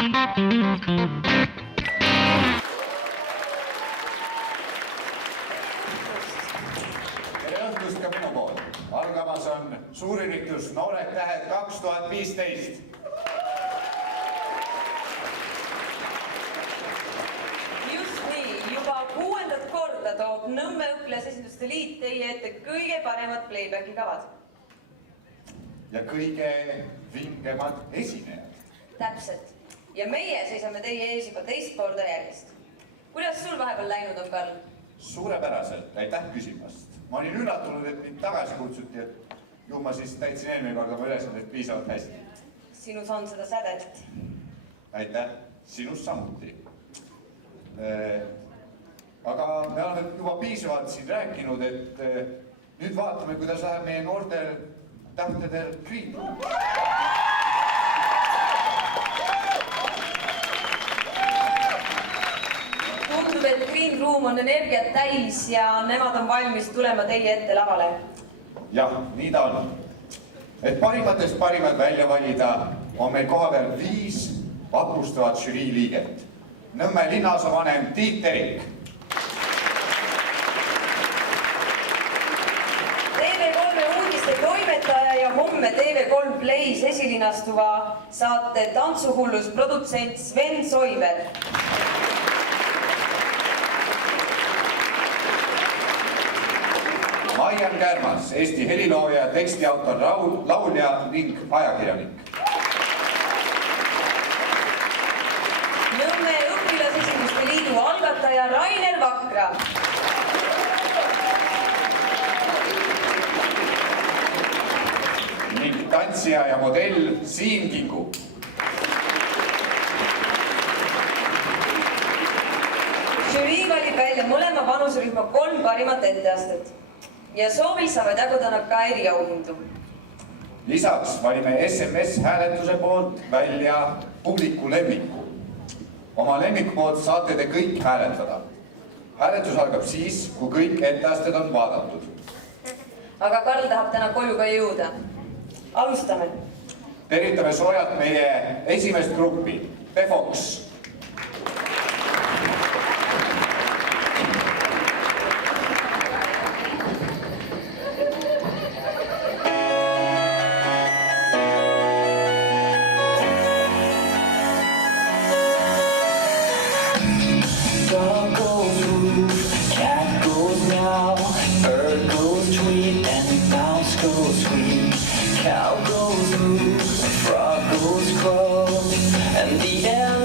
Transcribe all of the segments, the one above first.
õhtust ka minu poolt. Algamas on suurüritus Noored Tähed 2015. Just nii, juba 6. korda toob Nõmme õpilasesinduste liit teie ette kõige paremad playbacki kavad. Ja kõige vingemad esinejad. Täpselt. Ja meie seisame teie ees juba teist korda järjest. Kuidas sul vahepeal läinud on, Karl? Suurepäraselt, aitäh küsimast. Ma olin üllatunud, et mind tagasi kutsuti, et ju ma siis täitsin eelmine korda oma ülesannet piisavalt hästi. Sinus on seda sädet. Aitäh, sinust samuti. Aga me oleme juba piisavalt siin rääkinud, et nüüd vaatame, kuidas läheb meie noortel tähtedel Green Room. Tundub, et Green Room on energiat täis ja nemad on valmis tulema teie ette lavale. Jah, nii ta on. Et parimatest parimad välja valida, on meil koha peal 5 vapustavat žürii liiget. Nõmme linnaosavanem Tiit Terik. TV3 uudiste toimetaja ja homme TV3 Plays esilinastuva saate Tantsuhullus produtsent Sven Soiver. Maian Kärmas, Eesti helilooja, tekstiautor, laulja ning ajakirjanik. Nõmme õpilasesinduste liidu algataja Rainer Vakra. Ning tantsija ja modell Siim Kingu. Žürii valib välja mõlema vanuserühma 3 parimat etteastet. Ja soovil saavad jaguda nad ka eriauhindu. Lisaks valime SMS-hääletuse poolt välja publiku lemmiku. Oma lemmiku poolt saate te kõik hääletada. Hääletus algab siis, kui kõik etteasted on vaadatud. Aga Karl tahab täna koju ka jõuda. Alustame. Tervitame soojalt meie esimest gruppi, The Fox. Cow goes moo, frog goes crow, and the air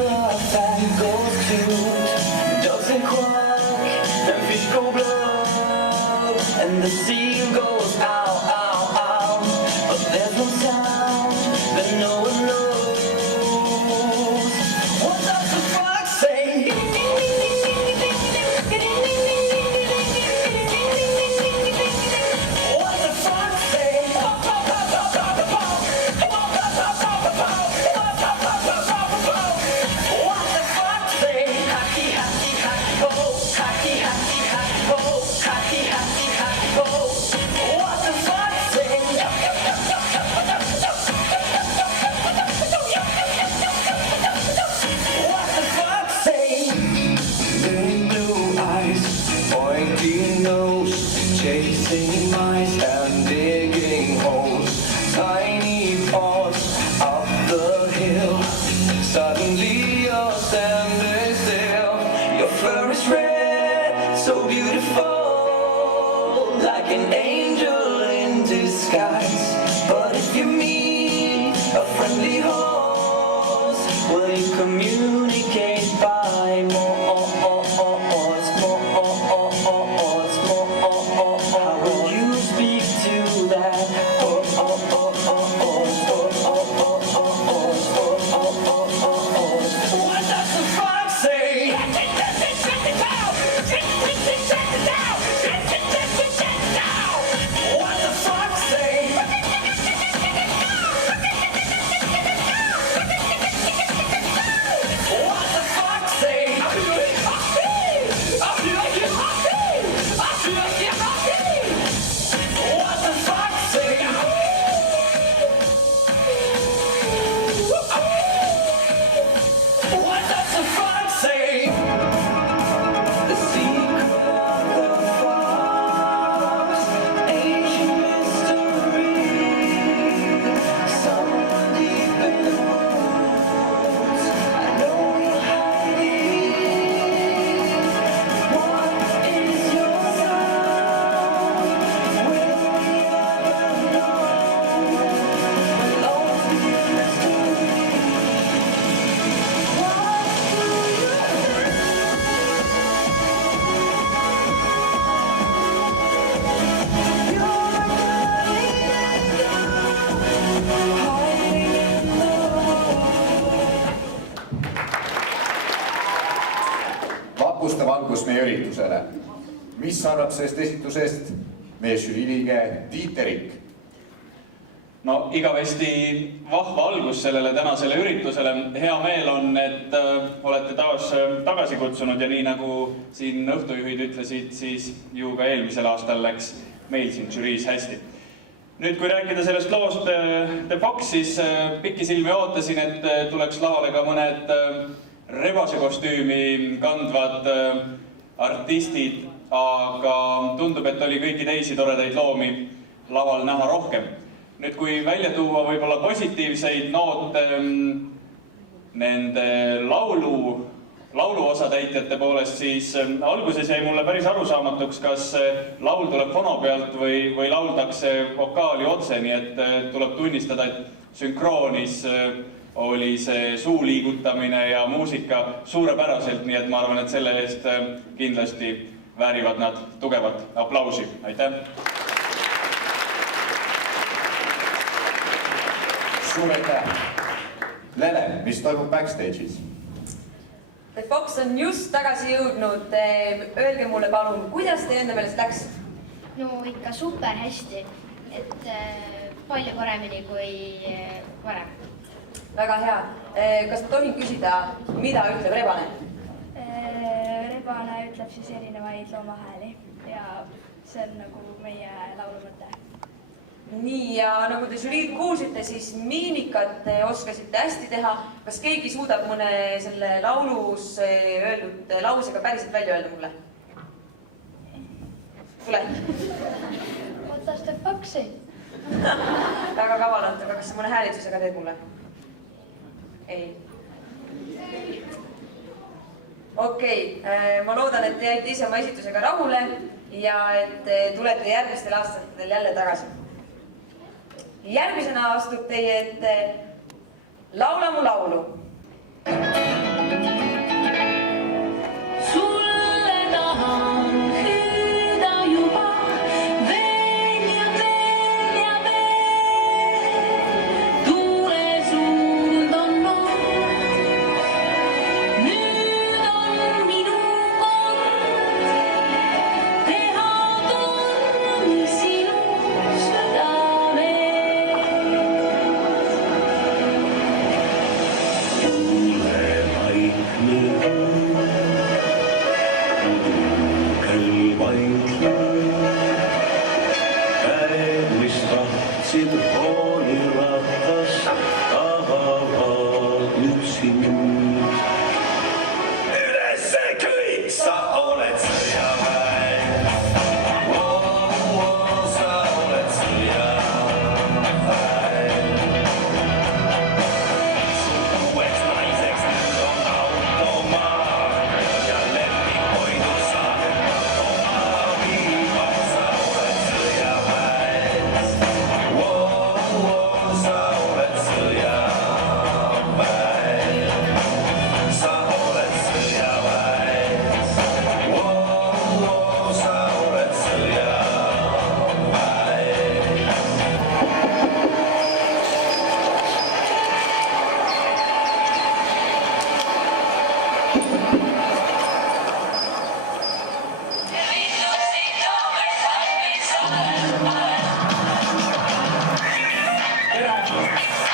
üritusele. Mis arvab sellest esitusest meie žüriiliige Tiit Terik? No igavesti vahva algus sellele tänasele üritusele. Hea meel on, et olete taas tagasi kutsunud ja nii nagu siin õhtujuhid ütlesid, siis ju ka eelmisel aastal läks meil siin žüriis hästi. Nüüd, kui rääkida sellest loost The Fox, siis pikisilmi ootasin, et tuleks lavale ka mõned rebase kostüümi kandvad artistid, aga tundub, et oli kõiki teisi toredaid loomi laval näha rohkem. Nüüd, kui välja tuua võib-olla positiivseid noote nende lauluosatäitjate poolest, siis alguses jäi mulle päris arusaamatuks, kas laul tuleb fono pealt või lauldakse vokaali otse, nii et tuleb tunnistada, et sünkroonis oli see suu liigutamine ja muusika suurepäraselt, nii et ma arvan, et selle eest kindlasti väärivad nad tugevat aplausi. Aitäh! Suur aitäh! Lele, mis toimub backstage'is? The Fox on just tagasi jõudnud. Öelge mulle palun, kuidas te enda meelest läks? No ikka super hästi, et palju paremini kui varem. Väga hea. Kas ma tohin küsida, mida ütleb Rebane? Rebane ütleb siis erinevaid loomahääli ja see on nagu meie laulu mõte. Nii, ja nagu te žüriid kuulsite, siis miimikat te oskasite hästi teha. Kas keegi suudab mõne selle laulus öeldud lausega päriselt välja öelda mulle? Tule. Otas The Foxi. Väga kavalalt, aga kas sa mõne häälitsusega teed mulle? Ei. Okei, ma loodan, et te jäite ise oma esitusega rahule ja et tulete järgmistel aastatel jälle tagasi. Järgmisena astub teie ette Laula mu laulu. Sulle tahan hüüda juba veel ja veel ja veel. Tuule suund on nood. Nüüd on minu kord teha tormi sinust südame.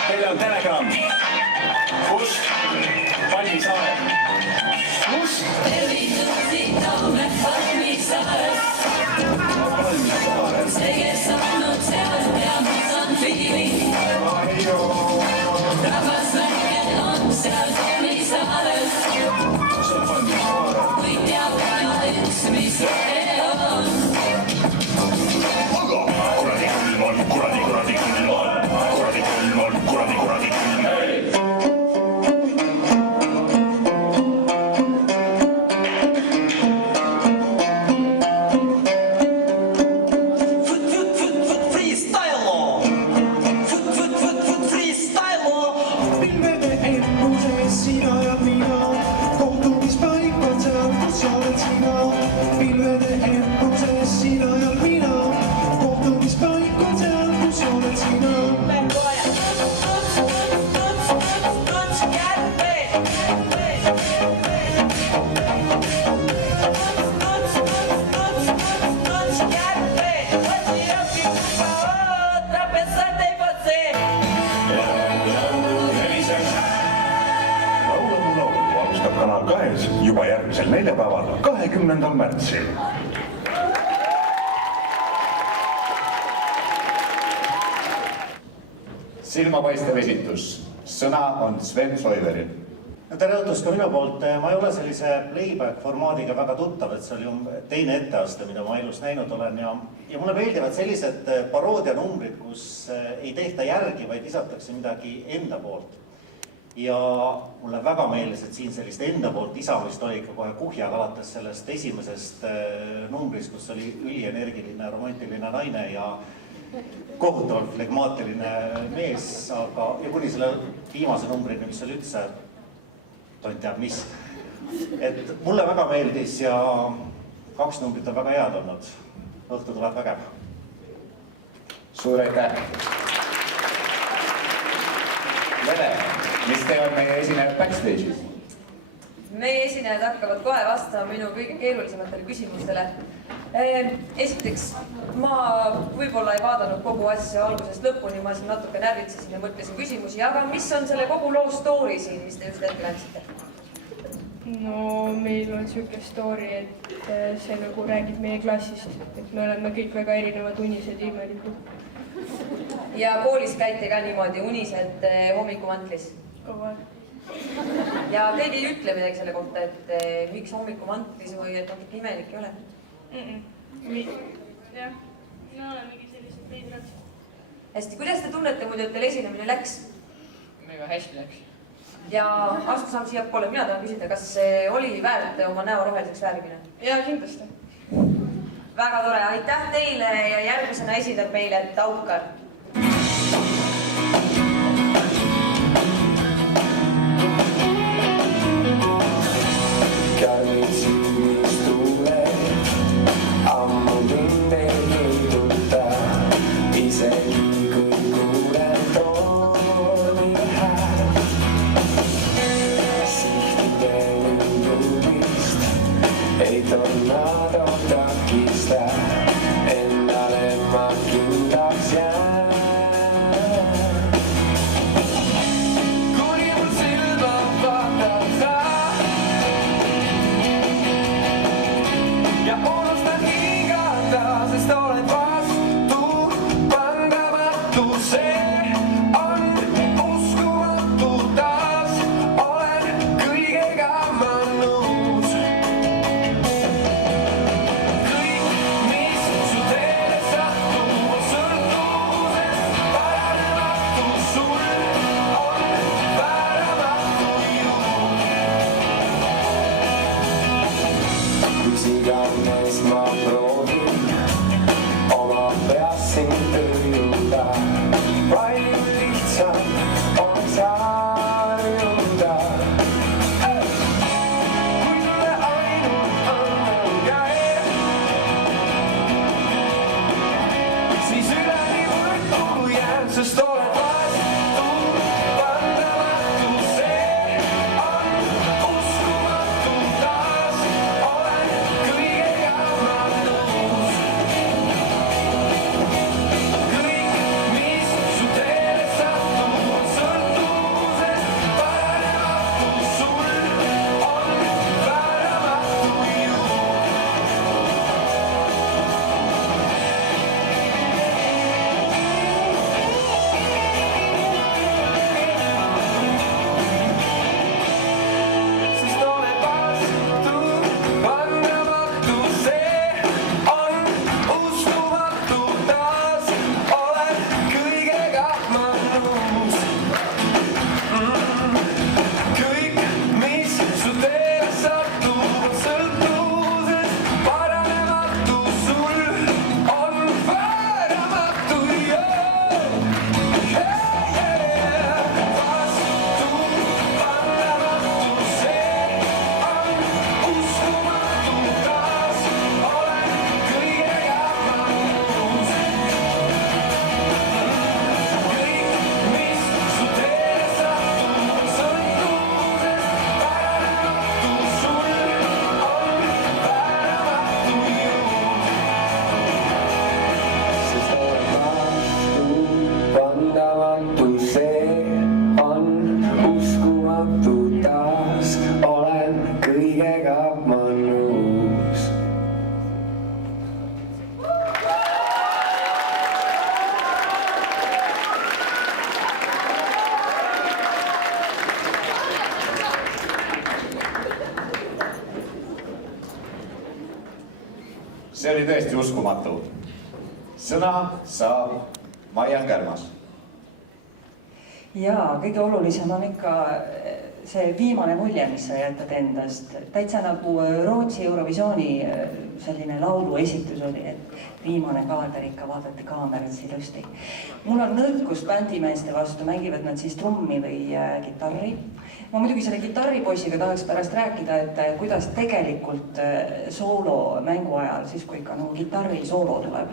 Teile on telegramm. Kust? Palmisaare. Kust? See, kes saanud seal ja mis on fiili. Rahvas väike on seal Palmisaares. Kui teab aina üks, mis see on. Aga kuradi külm on, kuradi külm on. Kuradi külm on, kuradi külm. Kanal 2-s juba järgmisel neljapäeval, 20. märtsil. Silmapaistev esitus. Sõna on Sven Soiveril. Tere õhtust ka minu poolt. Ma ei ole sellise playback formaadiga väga tuttav, et see oli teine etteaste, mida ma elus näinud olen ja mulle meeldivad sellised paroodianumbrid, kus ei tehta järgi, vaid lisatakse midagi enda poolt. Ja mulle väga meeldis, et siin sellist enda poolt lisamist oli ikka kohe kuhjaga alates sellest esimesest numbrist, kus oli ülienergiline romantiline naine ja kohutavalt flegmaatiline mees, aga ja kuni selle viimase numbrini, mis oli üldse tont teab mis. Et mulle väga meeldis ja 2 numbrit on väga head olnud. Õhtu tuleb vägev. Suur aitäh! Lele, mis teevad meie esinejad backstage'is? Meie esinejad hakkavad kohe vastama minu kõige keerulisematele küsimustele. Esiteks, ma võib-olla ei vaadanud kogu asja algusest lõpuni, ma siin natuke närvitsesin ja mõtlesin küsimusi, aga mis on selle kogu loo story siin, mis te just ette läksite? no meil on siuke story, et see nagu räägib meie klassist, et me oleme kõik väga erinevad unised ja imelikud. Ja koolis käite ka niimoodi uniselt hommikumantlis? Kogu aeg. Ja keegi ei ütle midagi selle kohta, et miks hommikumantlis või et natuke imelik ei ole? Jah, me olemegi sellised veidrad. Hästi, kuidas te tunnete muidu, et teil esinemine läks? Mega hästi läks. Ja astu samm siia poole, mina tahan küsida, kas oli väärt oma näo roheliseks väärimine? Ja kindlasti. Väga tore, aitäh teile ja järgmisena esineb meile Taukar. Ei tornado takista, endale ma kindlaks jään. see oli tõesti uskumatu. Sõna saab Maian Kärmas. Jaa, kõige olulisem on ikka see viimane mulje, mis sa jätad endast. Täitsa nagu Rootsi Eurovisiooni selline laulu esitus oli, et viimane kaader ikka vaadati kaamerat ilusti. Mul on nõrkust bändimeeste vastu, mängivad nad siis trummi või kitarri. Ma muidugi selle kitarripoisiga tahaks pärast rääkida, et kuidas tegelikult soolo mängu ajal, siis kui ikka nagu kitarri soolo tuleb,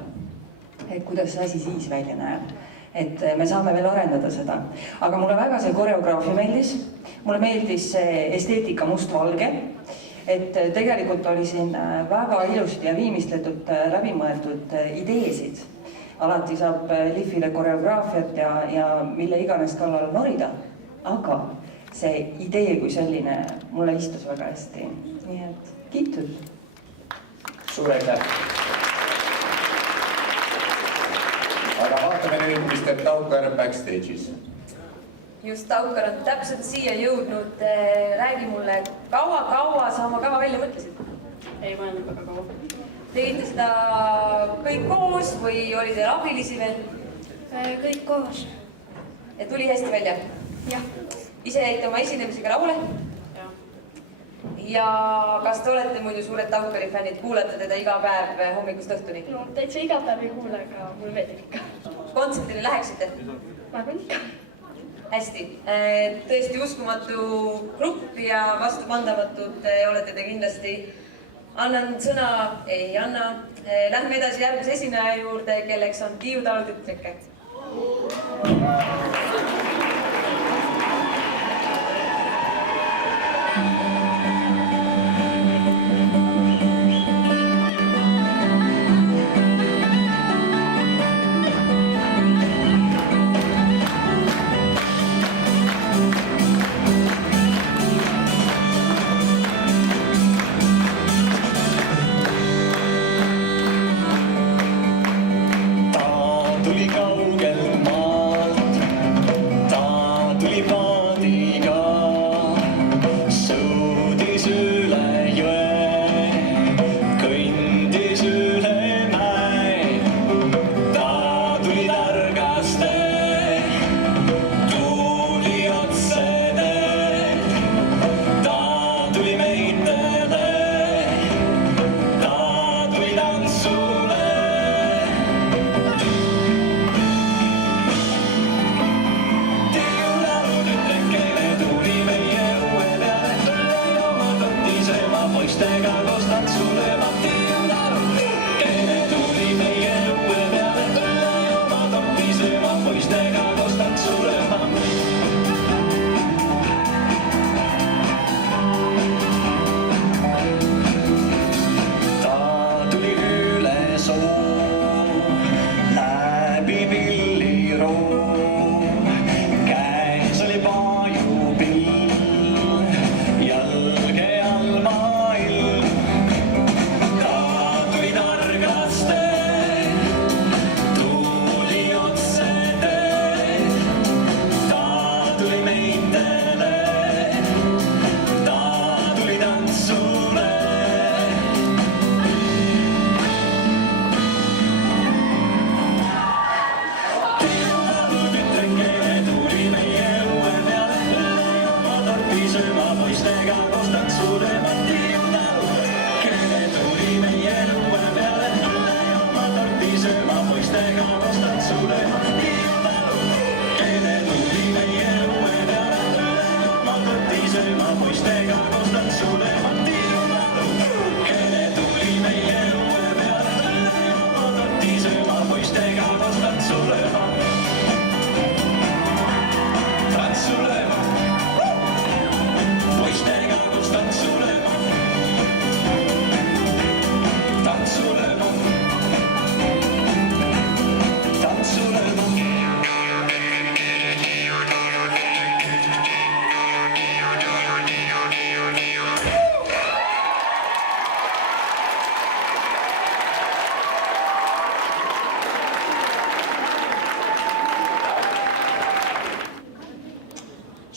et kuidas see asi siis välja näeb. Et me saame veel arendada seda. Aga mulle väga see koreograafia meeldis. Mulle meeldis see esteetika must-valge. Et tegelikult oli siin väga ilusti ja viimistletud läbimõeldud ideesid. Alati saab Lihvile koreograafiat ja mille iganes kallal norida. Aga see idee kui selline mulle istus väga hästi. Nii et kiitud. Suur aitäh! Aga vaatame nüüd, mis teeb Taukar backstage'is. Just Taukar on täpselt siia jõudnud. Räägi mulle, kaua sa oma kava välja mõtlesid? Ei mõelnud väga kaua. Tegite seda kõik koos või oli teil abilisi veel? Kõik koos. Ja tuli hästi välja? Jah. Ise jäite oma esinemisega rahule? Jah. Ja kas te olete muidu suured Taukari fännid, kuulate teda iga päev hommikust õhtuni? No täitsa iga päev ei kuule, aga mulle meeldib ikka. Kontsertile läheksite? Ma arvan ikka. Hästi. Tõesti uskumatu grupp ja vastupandamatud olete te kindlasti. Annan sõna, ei anna. Lähme edasi järgmise esineja juurde, kelleks on Tiiu Talu tütreke.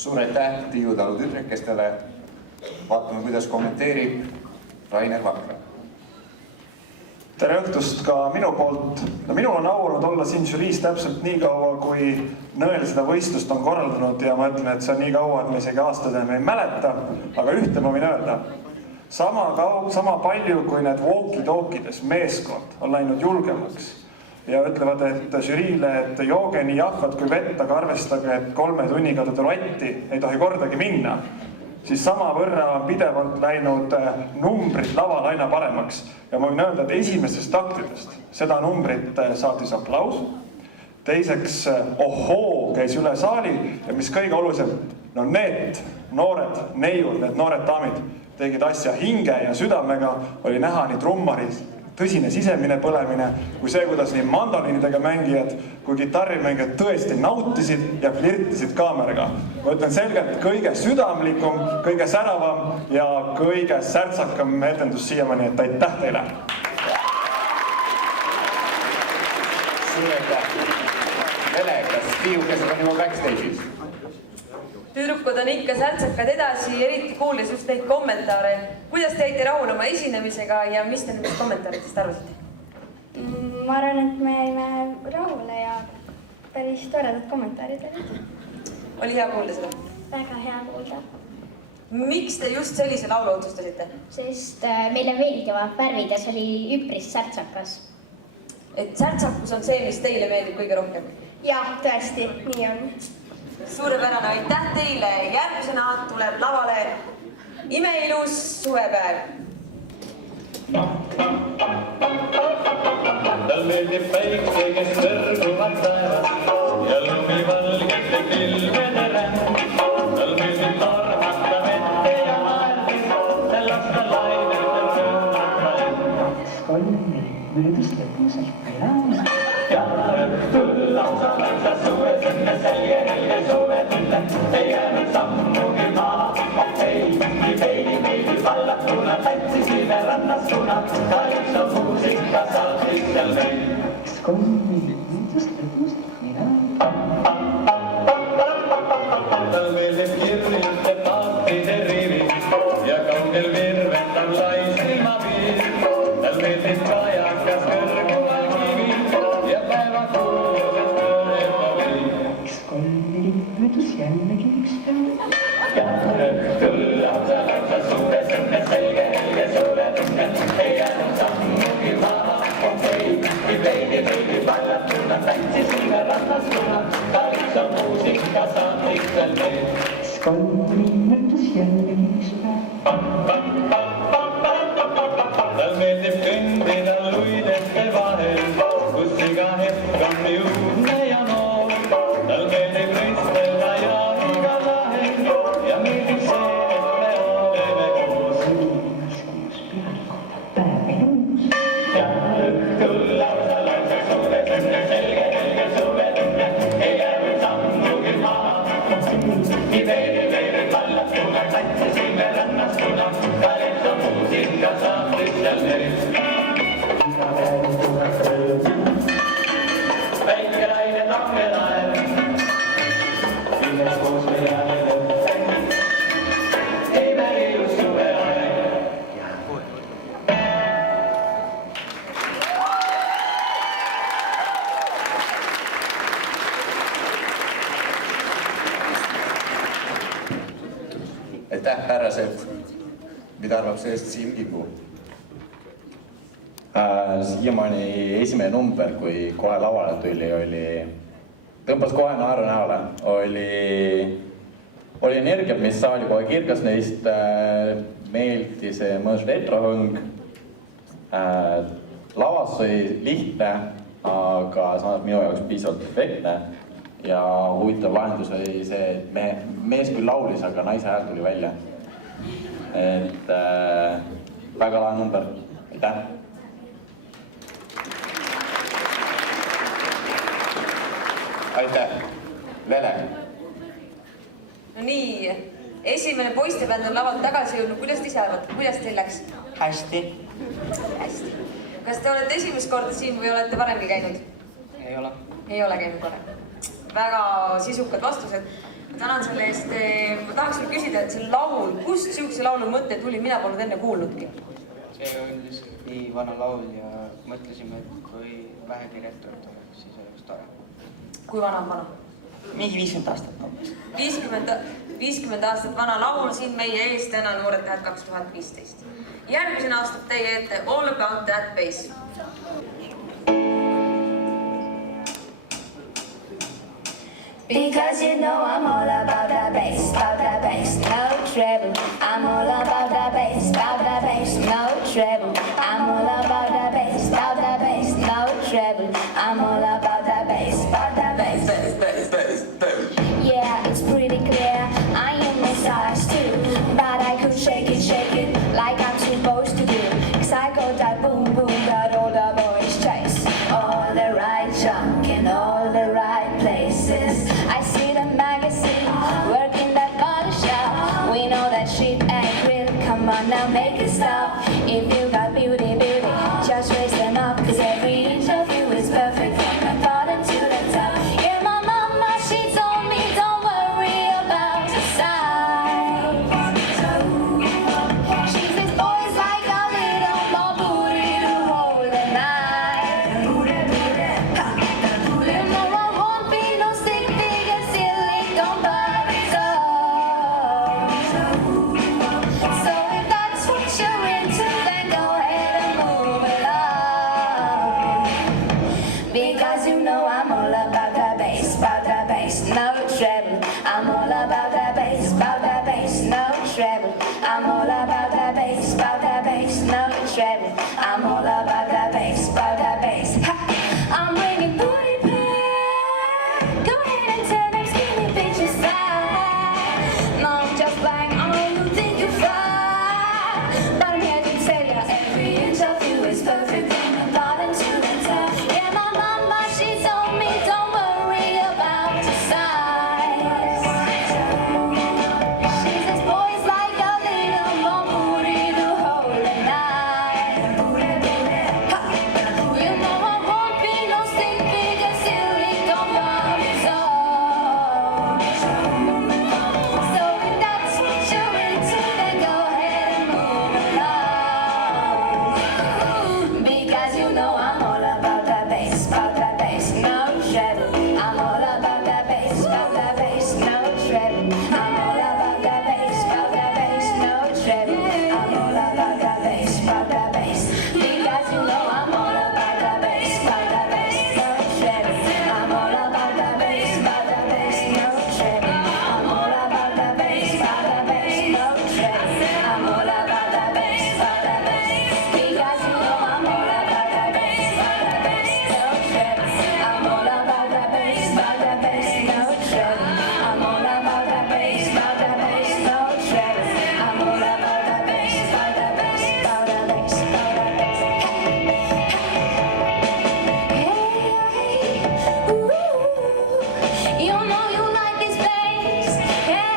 Suur aitäh Tiiu Talu tütrekestele. Vaatame, kuidas kommenteerib Rainer Vakra. tere õhtust ka minu poolt. No minul on au olnud olla siin žüriis täpselt nii kaua, kui Nõel seda võistlust on korraldanud ja ma ütlen, et see on nii kaua, et me isegi aastaid enam ei mäleta, aga ühte ma võin öelda. Sama palju, kui need walkie-talkides meeskond on läinud julgemaks ja ütlevad, et žüriile, et jooge nii jahvad kui vett, aga arvestage, et 3 tunniga tualetti ei tohi kordagi minna, siis sama võrra on pidevalt läinud numbrid laval aina paremaks. Ja ma võin öelda, et esimestest taktidest seda numbrit saatis aplaus. Teiseks, ohoo käis üle saali ja mis kõige olulisem, no need noored neiud, need noored daamid tegid asja hinge ja südamega, oli näha nii trummaris tõsine sisemine põlemine, kui see, kuidas nii mandoliinidega mängijad kui kitarrimängijad tõesti nautisid ja flirtisid kaameraga. Ma ütlen selgelt, kõige südamlikum, kõige säravam ja kõige särtsakam etendus siiamaani, et aitäh teile! Suur aitäh! Vele, kas tiiukesed on juba backstage'is? Tüdrukud on ikka särtsakad edasi, eriti kuulis just neid kommentaare. Kuidas te jäite rahul oma esinemisega ja mis te nendest kommentaaridest arvasite? Ma arvan, et me jäime rahule ja päris toredad kommentaarid olid. Oli hea kuulda seda? Väga hea kuulda. Miks te just sellise laulu otsustasite? Sest meile meeldivad värvid ja see oli üpris särtsakas. Et särtsakus on see, mis teile meeldib kõige rohkem? Jah, tõesti, nii on. Suurepärane, aitäh teile! Järgmisena tuleb lavale imeilus suvepäev. Tal meeldib päikse, kes kõrguvad taevas ja lumivalgete külmede ränd. Tal meeldib armata vette ja naerda, lasta lainetel rõõmata end. Kolmi möödus lõpusalt elama ja õhtul lausa läksa suves enne selge helge suvetunne. Ei jäänud sammugi maha, ei meili vallatuna tantsisime rannas suuna. Kaitsa muusika saatis seal meil. Kolmi möödus lõpusalt elama. Tal meeldib kirjuste paatide rivi ja kaugel virvetav lai silmapiir. Tal meeldib kajakas kõrguval kivi ja päeva kuulses tõrjeva viib. Kolmi möödus jällegi üks päev ja õhtul lausa suures õnne selge helge suvetunne. Ei jäänud sammugi maha, veidi vallatuna tantsisime rannas suuna. Kaitsa muusika saatis seal meil. Kolmi möödus jällegi üks päev. Tal meeldib kõndida luideste vahel, kus iga hetk on juhne ja noor. Tal meeldib ristella ja iga lahel ja meeldib see, et me oleme koos. Kuus peaaegu päev elus ja õhtul lausa suures õnne selge helge suvetunne. Ei jäänud sammugi maha, veidi vallatuna tantsisime rannas suuna. Kaitsa muusika saatis seal meil. Väike laine langelaev, ühes koos me jääme lõpp. Imeilus suveaeg. Aitäh, härrased! Mida arvab sellest Siim Kingu? Siiamaani esimene number, kui kohe lavale tuli, tõmbas kohe naeru näole. Oli energiat, mis saali kohe kirgas neist, meeldi see mõnus retrohõng. Lavas oli lihtne, aga samas minu jaoks piisavalt efektne. Ja huvitav lahendus oli see, et mees küll laulis, aga naise hääl tuli välja. Et väga lahe number. Aitäh! Aitäh! Vele! No nii, esimene poistebänd on lavalt tagasi jõudnud. Kuidas te ise arvate? Kuidas teil läks? Hästi. Hästi. Kas te olete esimest korda siin või olete varemgi käinud? Ei ole. Ei ole käinud varem. Väga sisukad vastused. Ma tänan selle eest. Ma tahaks veel küsida, et see laul, kust sihukese laulu mõte tuli? Mina polnud enne kuulnudki. see on lihtsalt nii vana laul ja mõtlesime, et kui vähegi retort oleks, siis oleks tore. Kui vana on vana? Mingi 50 aastat umbes. 50 aastat vana laul siin meie ees täna Noored Tähed 2015. Järgmisena astub teie ette All About That Bass. Because you know I'm all about that bass, no treble. I'm all about that bass, no treble. I'm all about that bass, no treble. I'm all about that bass, Yeah, it's pretty clear, I am massage too. But I could shake it, like I'm supposed to do. Cause I got that boom boom that all the boys chase. All the right junk in all the right places. I see the magazine, work in that body shop. We know that shit ain't real, come on now make it stop. If you got beauty, just raise them up. Cause every inch of you is perfect from the bottom to the top. Yeah, my mama, she told me don't worry about the size. She says boys like a little more booty to hold the night. You know I won't be no stick figure, silicone bodies. So if that's what you're into, then go ahead and move along. Because you know I'm all about that bass, no treble. I'm all about that bass, no treble. I'm all about that bass, no treble. I'm all about that bass, Ha! I'm bringing booty back. Go ahead and tell them skinny bitches that. No, I'm just playing on you think you're fine. But I'm here to tell you every inch of you is perfect from the bottom to the top. Yeah, my mama, she told me don't worry about the size. She says boys like a little more booty to hold the night. Ha! You know I won't be no stick figure, silicone bodies. So if that's what you're into, then go ahead and move along. Because you know I'm all about that bass, no treble. I'm all about that bass, no treble. I'm all about that bass, no treble. I'm all about that bass, because you know I'm all about that bass, no treble. I'm all about that bass, no treble. I'm all about that bass, no treble. I'm all about that bass, because you know I'm all about that bass, no treble. I'm all about that bass, no treble. I'm all about that bass, no treble. I'm all about that bass, Hey, ooh, you know you like this bass. Hey.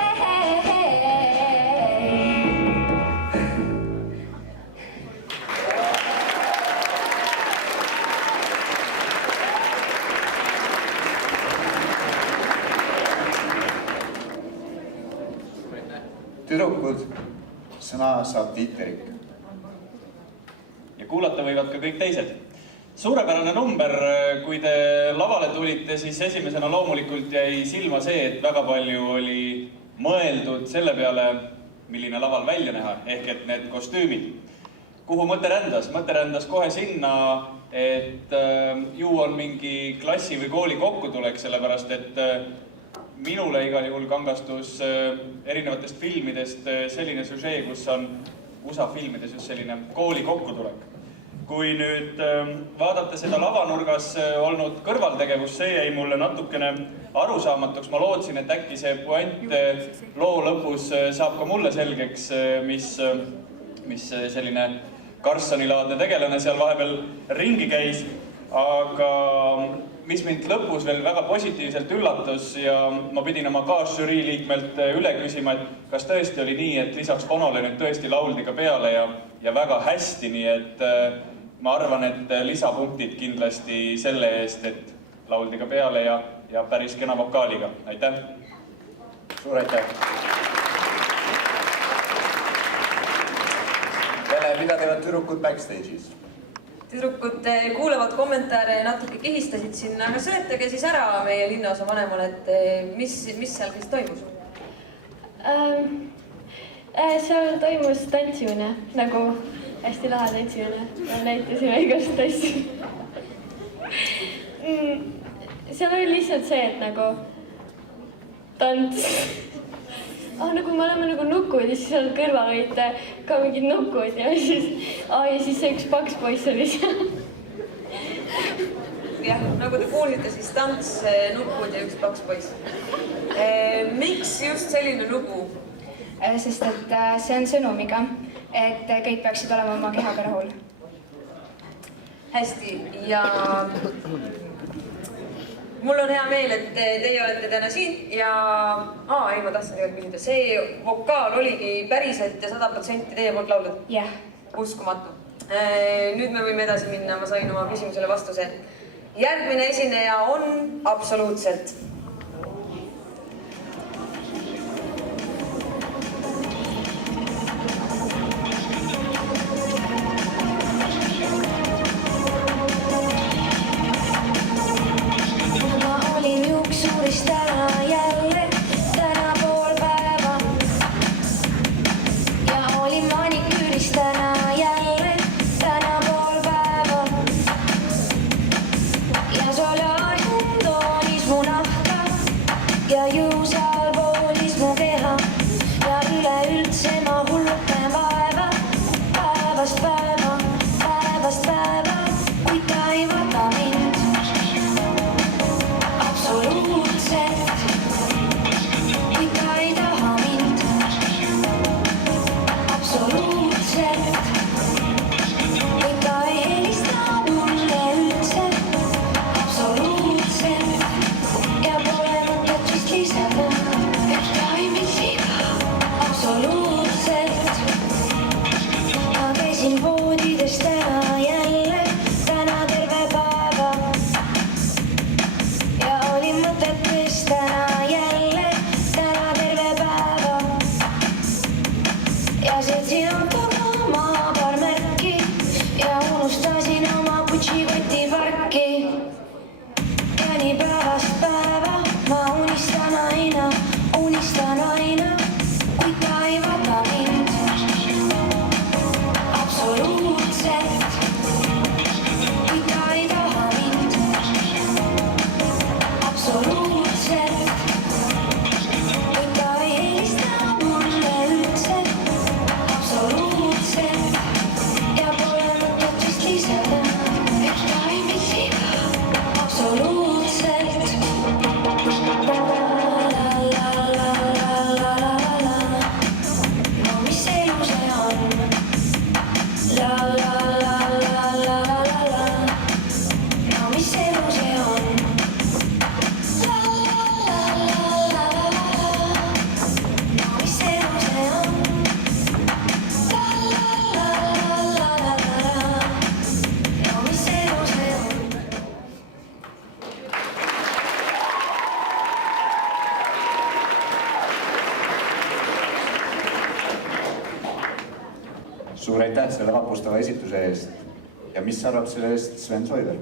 Tüdrukud, sõna saab Tiit Terik. Ja kuulata võivad ka kõik teised. Suurepärane number, kui te lavale tulite, siis esimesena loomulikult jäi silma see, et väga palju oli mõeldud selle peale, milline laval välja näha, ehk et need kostüümid. Kuhu mõte rändas? Mõte rändas kohe sinna, et ju on mingi klassi või kooli kokkutulek, sellepärast et minule igal juhul kangastus erinevatest filmidest selline süžee, kus on USA filmides just selline kooli kokkutulek. Kui nüüd vaadata seda lavanurgas olnud kõrvaltegevust, see jäi mulle natukene arusaamatuks. Ma lootsin, et äkki see puent loo lõpus saab ka mulle selgeks, mis selline Karlssoni-laadne tegelane seal vahepeal ringi käis. Aga mis mind lõpus veel väga positiivselt üllatus ja ma pidin oma kaasžürii liikmelt üle küsima, et kas tõesti oli nii, et lisaks Onole nüüd tõesti lauldi ka peale ja väga hästi, nii et ma arvan, et lisapunktid kindlasti selle eest, et lauldi ka peale ja päris kena vokaaliga. Aitäh! Suur aitäh! Vene mida teevad tüdrukud backstage'is? Tüdrukud kuulavad kommentaare ja natuke kihistasid sinna, aga seletage siis ära meie linnaosa vanemale, et mis seal siis toimus? Seal toimus tantsimine, nagu hästi lahe tantsimine. Näitasime igast asju. Seal oli lihtsalt see, et nagu tants. Nagu me oleme nagu nukud ja siis seal kõrval olid ka mingid nukud ja siis see üks paks poiss oli seal. Jah, nagu te kuulsite, siis tants, nukud ja üks paks poiss. Miks just selline lugu? Sest et see on sõnumiga, et kõik peaksid olema oma kehaga rahul. Hästi, ja mul on hea meel, et teie olete täna siin ja ei, ma tahtsin tegelikult küsida, see vokaal oligi päriselt ja 100% teie poolt lauldud? Jah. Uskumatu. Nüüd me võime edasi minna, ma sain oma küsimusele vastuse. Järgmine esineja on absoluutselt. Täna jälle, täna pool päeva ja olin maniküüris täna jälle, täna pool päeva ja solaarium toonis mu nahka ja jõusal poolis mu keha ja üleüldse ma hullutan vaeva päevast päeva, kuid ta ei võta mind absoluutselt. Suur aitäh selle vapustava esituse eest ja mis arvab selle eest Sven Soider?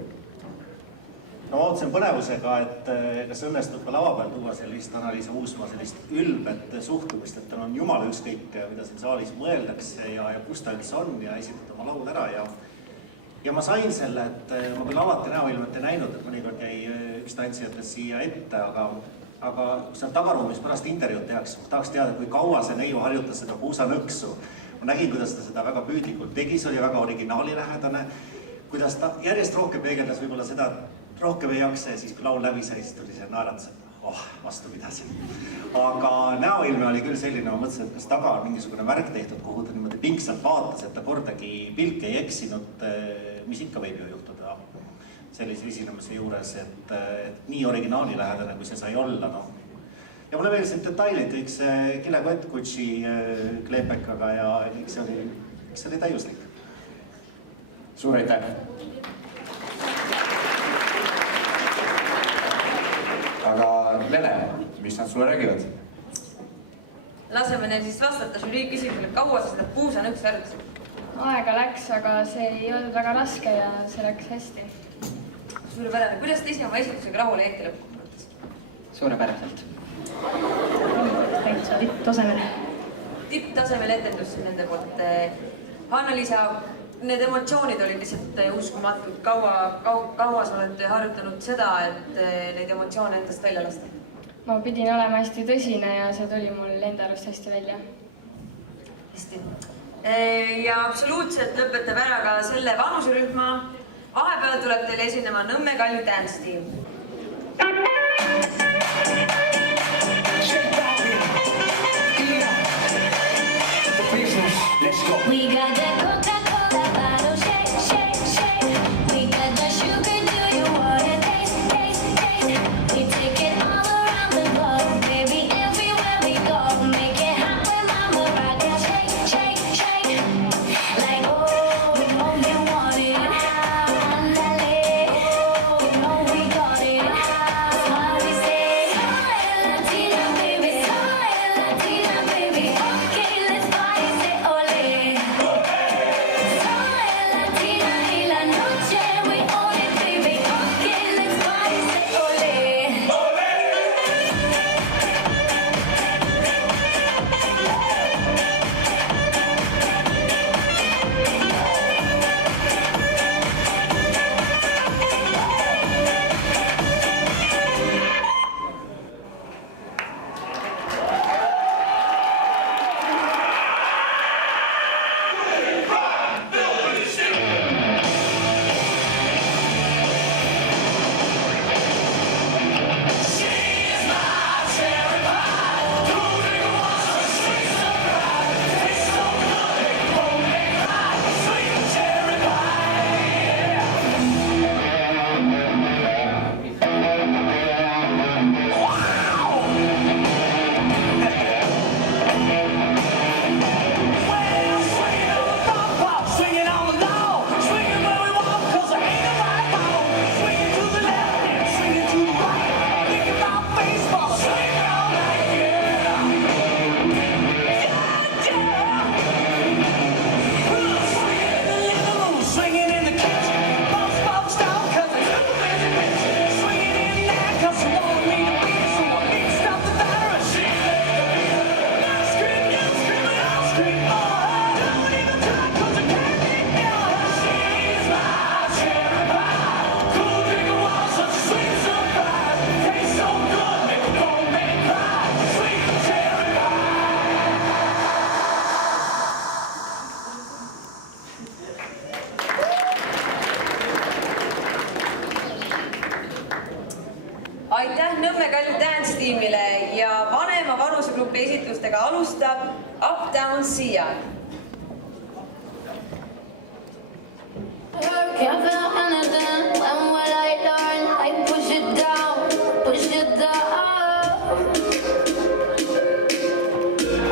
No ma ootasin põnevusega, et kas õnnestub ka lava peal tuua sellist Annaliisa Uusmaa sellist ülbet suhtumist, et tal on jumala ükskõik, mida siin saalis mõeldakse ja kus ta üldse on ja esitada oma laul ära ja ma sain selle, et ma küll alati näoilmet ei näinud, et mõnikord jäi üks tantsijatest siia ette, aga seal tagaruumis pärast intervjuud tehakse, ma tahaks teada, kui kaua see neiu harjutas seda puusanõksu. Ma nägin, kuidas ta seda väga püüdlikult tegi, see oli väga originaalilähedane, kuidas ta järjest rohkem peegeldas võib-olla seda, et rohkem ei jaksa ja siis kui laul läbi sai, siis tuli see naeratus, et vastu pidasin. Aga näoilme oli küll selline, ma mõtlesin, et kas taga on mingisugune värk tehtud, kuhu ta niimoodi pingsalt vaatas, et ta kordagi pilk ei eksinud, mis ikka võib ju juhtuda sellise esinemise juures, et nii originaalilähedane, kui see sai olla, ja mulle meeldisid detailid, kõik see kilekott Gucci kleepekaga ja kõik see oli täiuslik. Suur aitäh! Aga Lene, mis nad sulle räägivad? Laseme neil siis vastata žürii küsimusele, kaua sa seda puusanõksu harjutasid? aega läks, aga see ei olnud väga raske ja see läks hästi. Suurepärane. Kuidas te ise oma esitusega rahule jäite lõpuks? Suurepäraselt. Täitsa tipptasemel. Tipptasemel etendus nende poolt. Hanna-Liisa, need emotsioonid olid lihtsalt uskumatud. Kaua sa oled harjutanud seda, et neid emotsioone endast välja lasta? Ma pidin olema hästi tõsine ja see tuli mul enda arust hästi välja. Hästi. Ja absoluutselt lõpetab ära ka selle vanuserühma. Vahepeal tuleb teile esinema Nõmme Kalju Dance Team. We got that Coca-Cola bottle, shake, shake, shake. We got that sugar, do you wanna taste, taste, taste? We take it all around the globe, baby, everywhere we go. Make it hot when mama rock that shake, shake, shake. Like, oh, we know you want it. Andale, oh, we know we got it. That's why we say, soy Latina, baby, soy Latina, baby. Okay, let's party, say ole. Aitäh Nõmme Kalju Dance Teamile ja vanema vanusegrupi esitustega alustab Uptown Sia. Can't feel anything, when will I learn? I push it down, push it down.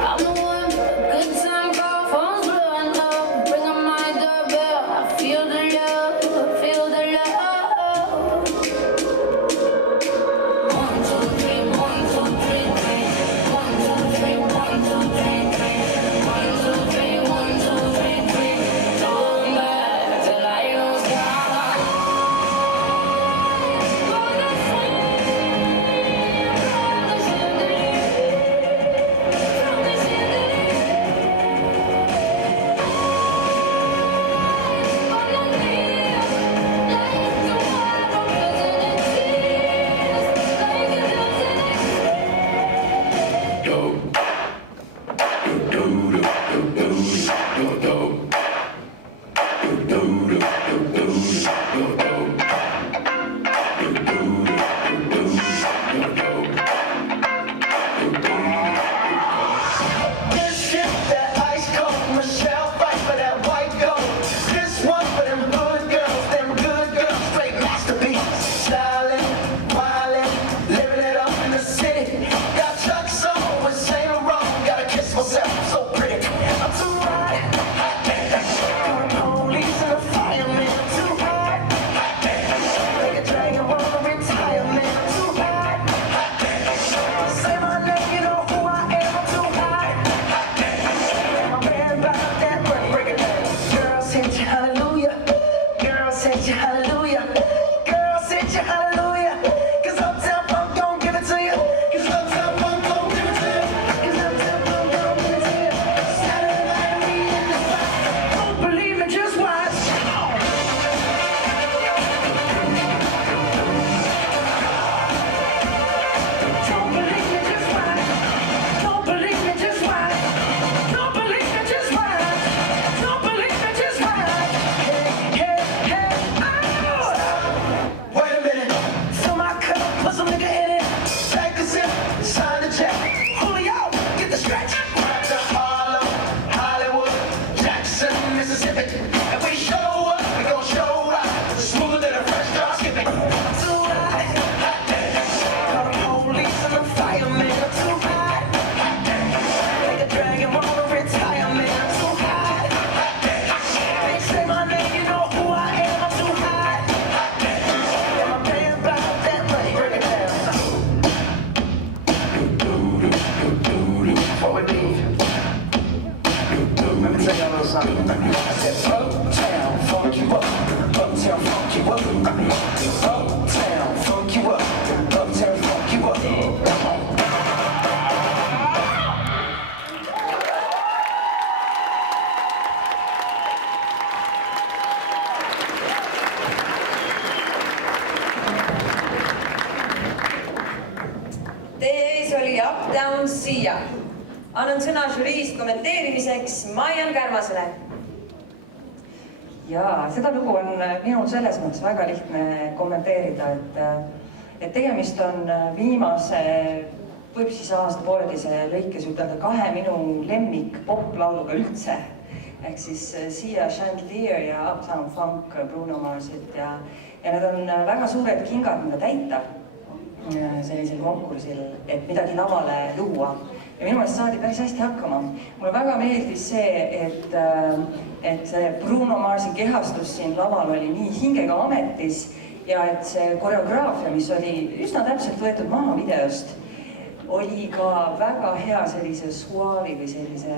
I'm the one, good time call, phone's blowing up. Bring on my doorbell, I feel the love, feel the love. 1, 2, 3, 1, 2, 3, 3. 1, 2, 3, 1, 2, 3, 3. 1, 2, 3, 1, 2, 3, 3. Turn back till I lose count. I said, Uptown, funk you up. Uptown, funk you up. Uptown, funk you up. Uptown, funk you up. Come on. Teie ees oli Uptown Sia. Annan sõna žüriist kommenteerimiseks Maian Kärmasele. Jaa, seda lugu on minul selles mõttes väga lihtne kommenteerida, et tegemist on viimase, võib siis aasta-pooleteise lõikes ütelda 2 minu lemmik poplauluga üldse. Ehk siis Sia Chandelier ja Uptown Funk Bruno Marsit ja need on väga suured kingad, mida täita sellisel konkursil, et midagi lavale luua. Ja minu meelest saadi päris hästi hakkama. Mulle väga meeldis see, et see Bruno Marsi kehastus siin laval oli nii hingega ametis ja et see koreograafia, mis oli üsna täpselt võetud maha videost, oli ka väga hea sellise suaavi või sellise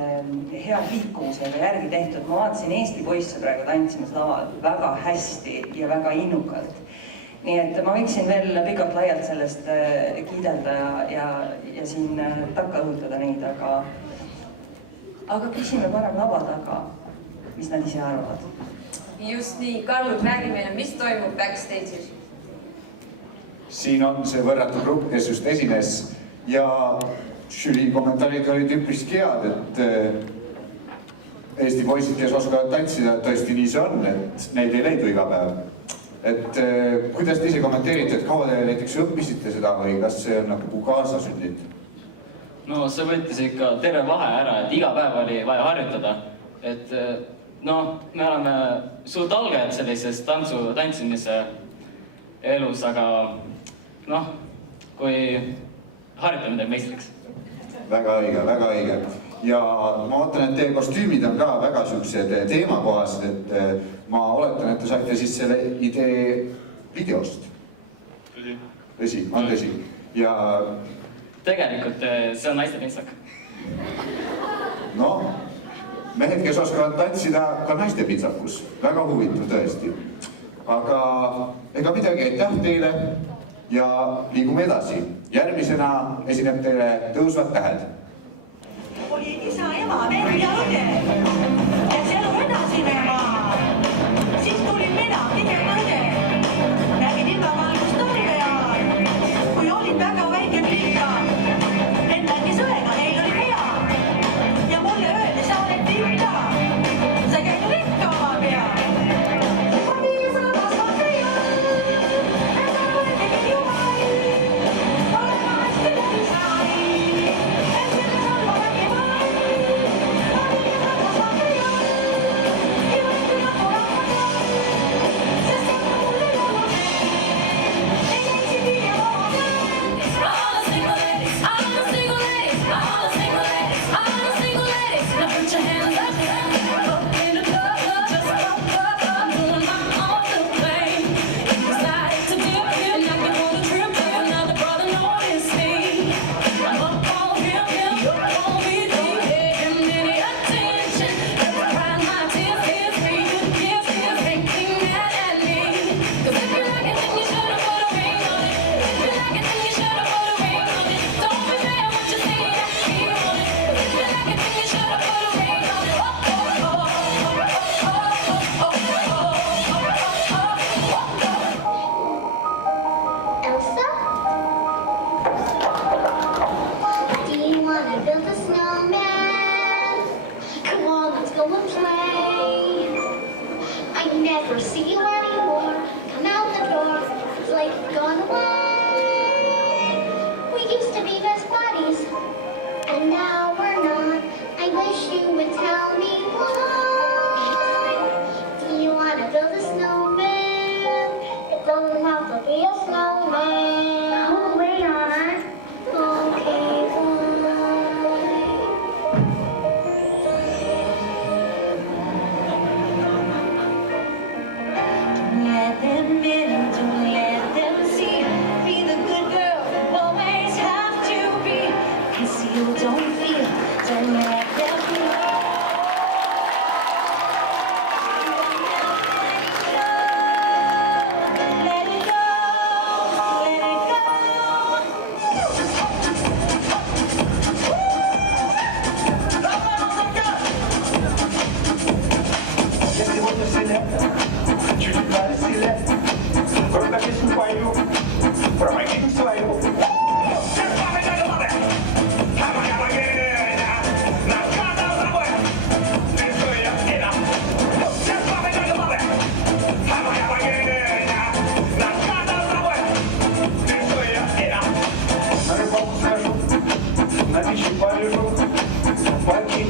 hea liikumusega järgi tehtud. Ma vaatasin Eesti poisse praegu tantsimas laval väga hästi ja väga innukalt. Nii et ma võiksin veel pikalt laialt sellest kiidelda ja siin takka õhutada neid, aga küsime parem lava taga, mis nad ise arvavad. Just nii, Karl, räägi meile, mis toimub backstage'is? Siin on see võrratu grupp, kes just esines ja žürii kommentaarid olid üpriski head, et Eesti poisid, kes oskavad tantsida, tõesti nii see on, et neid ei leidu iga päev. Et kuidas te ise kommenteerite, et kaua te näiteks õppisite seda või kas see on nagu kaasa sündinud? No see võttis ikka terve vahe ära, et iga päev oli vaja harjutada. Et me oleme suurt algajad sellises tantsimise elus, aga kui harjutame teeb meistriks. Väga õige, väga õige. Ja ma vaatan, et teie kostüümid on ka väga siuksed teemakohased, et ma oletan, et te saite siis selle idee videost. Tõsi, on tõsi. Ja tegelikult see on naiste pintsak. No, mehed, kes oskavad tantsida, ka naiste pintsakus. Väga huvitav tõesti. Aga ega midagi, aitäh teile ja liigume edasi. Järgmisena esineb teile Tõusvad tähed. Oli isa, ema, vend ja õde ja see elu edasi näema. Siis tulin mina, pigem õde. Nägin ilmavalgust talve ajal, kui olin väga väike pika. Lendagi sõega, neil oli hea ja mulle öeldi, sa oled pika. Sa käid rikka oma pea. Kui isa kasvab pea, et ta võetegi jumali. Olema hästi läbi sai, et selles on valagi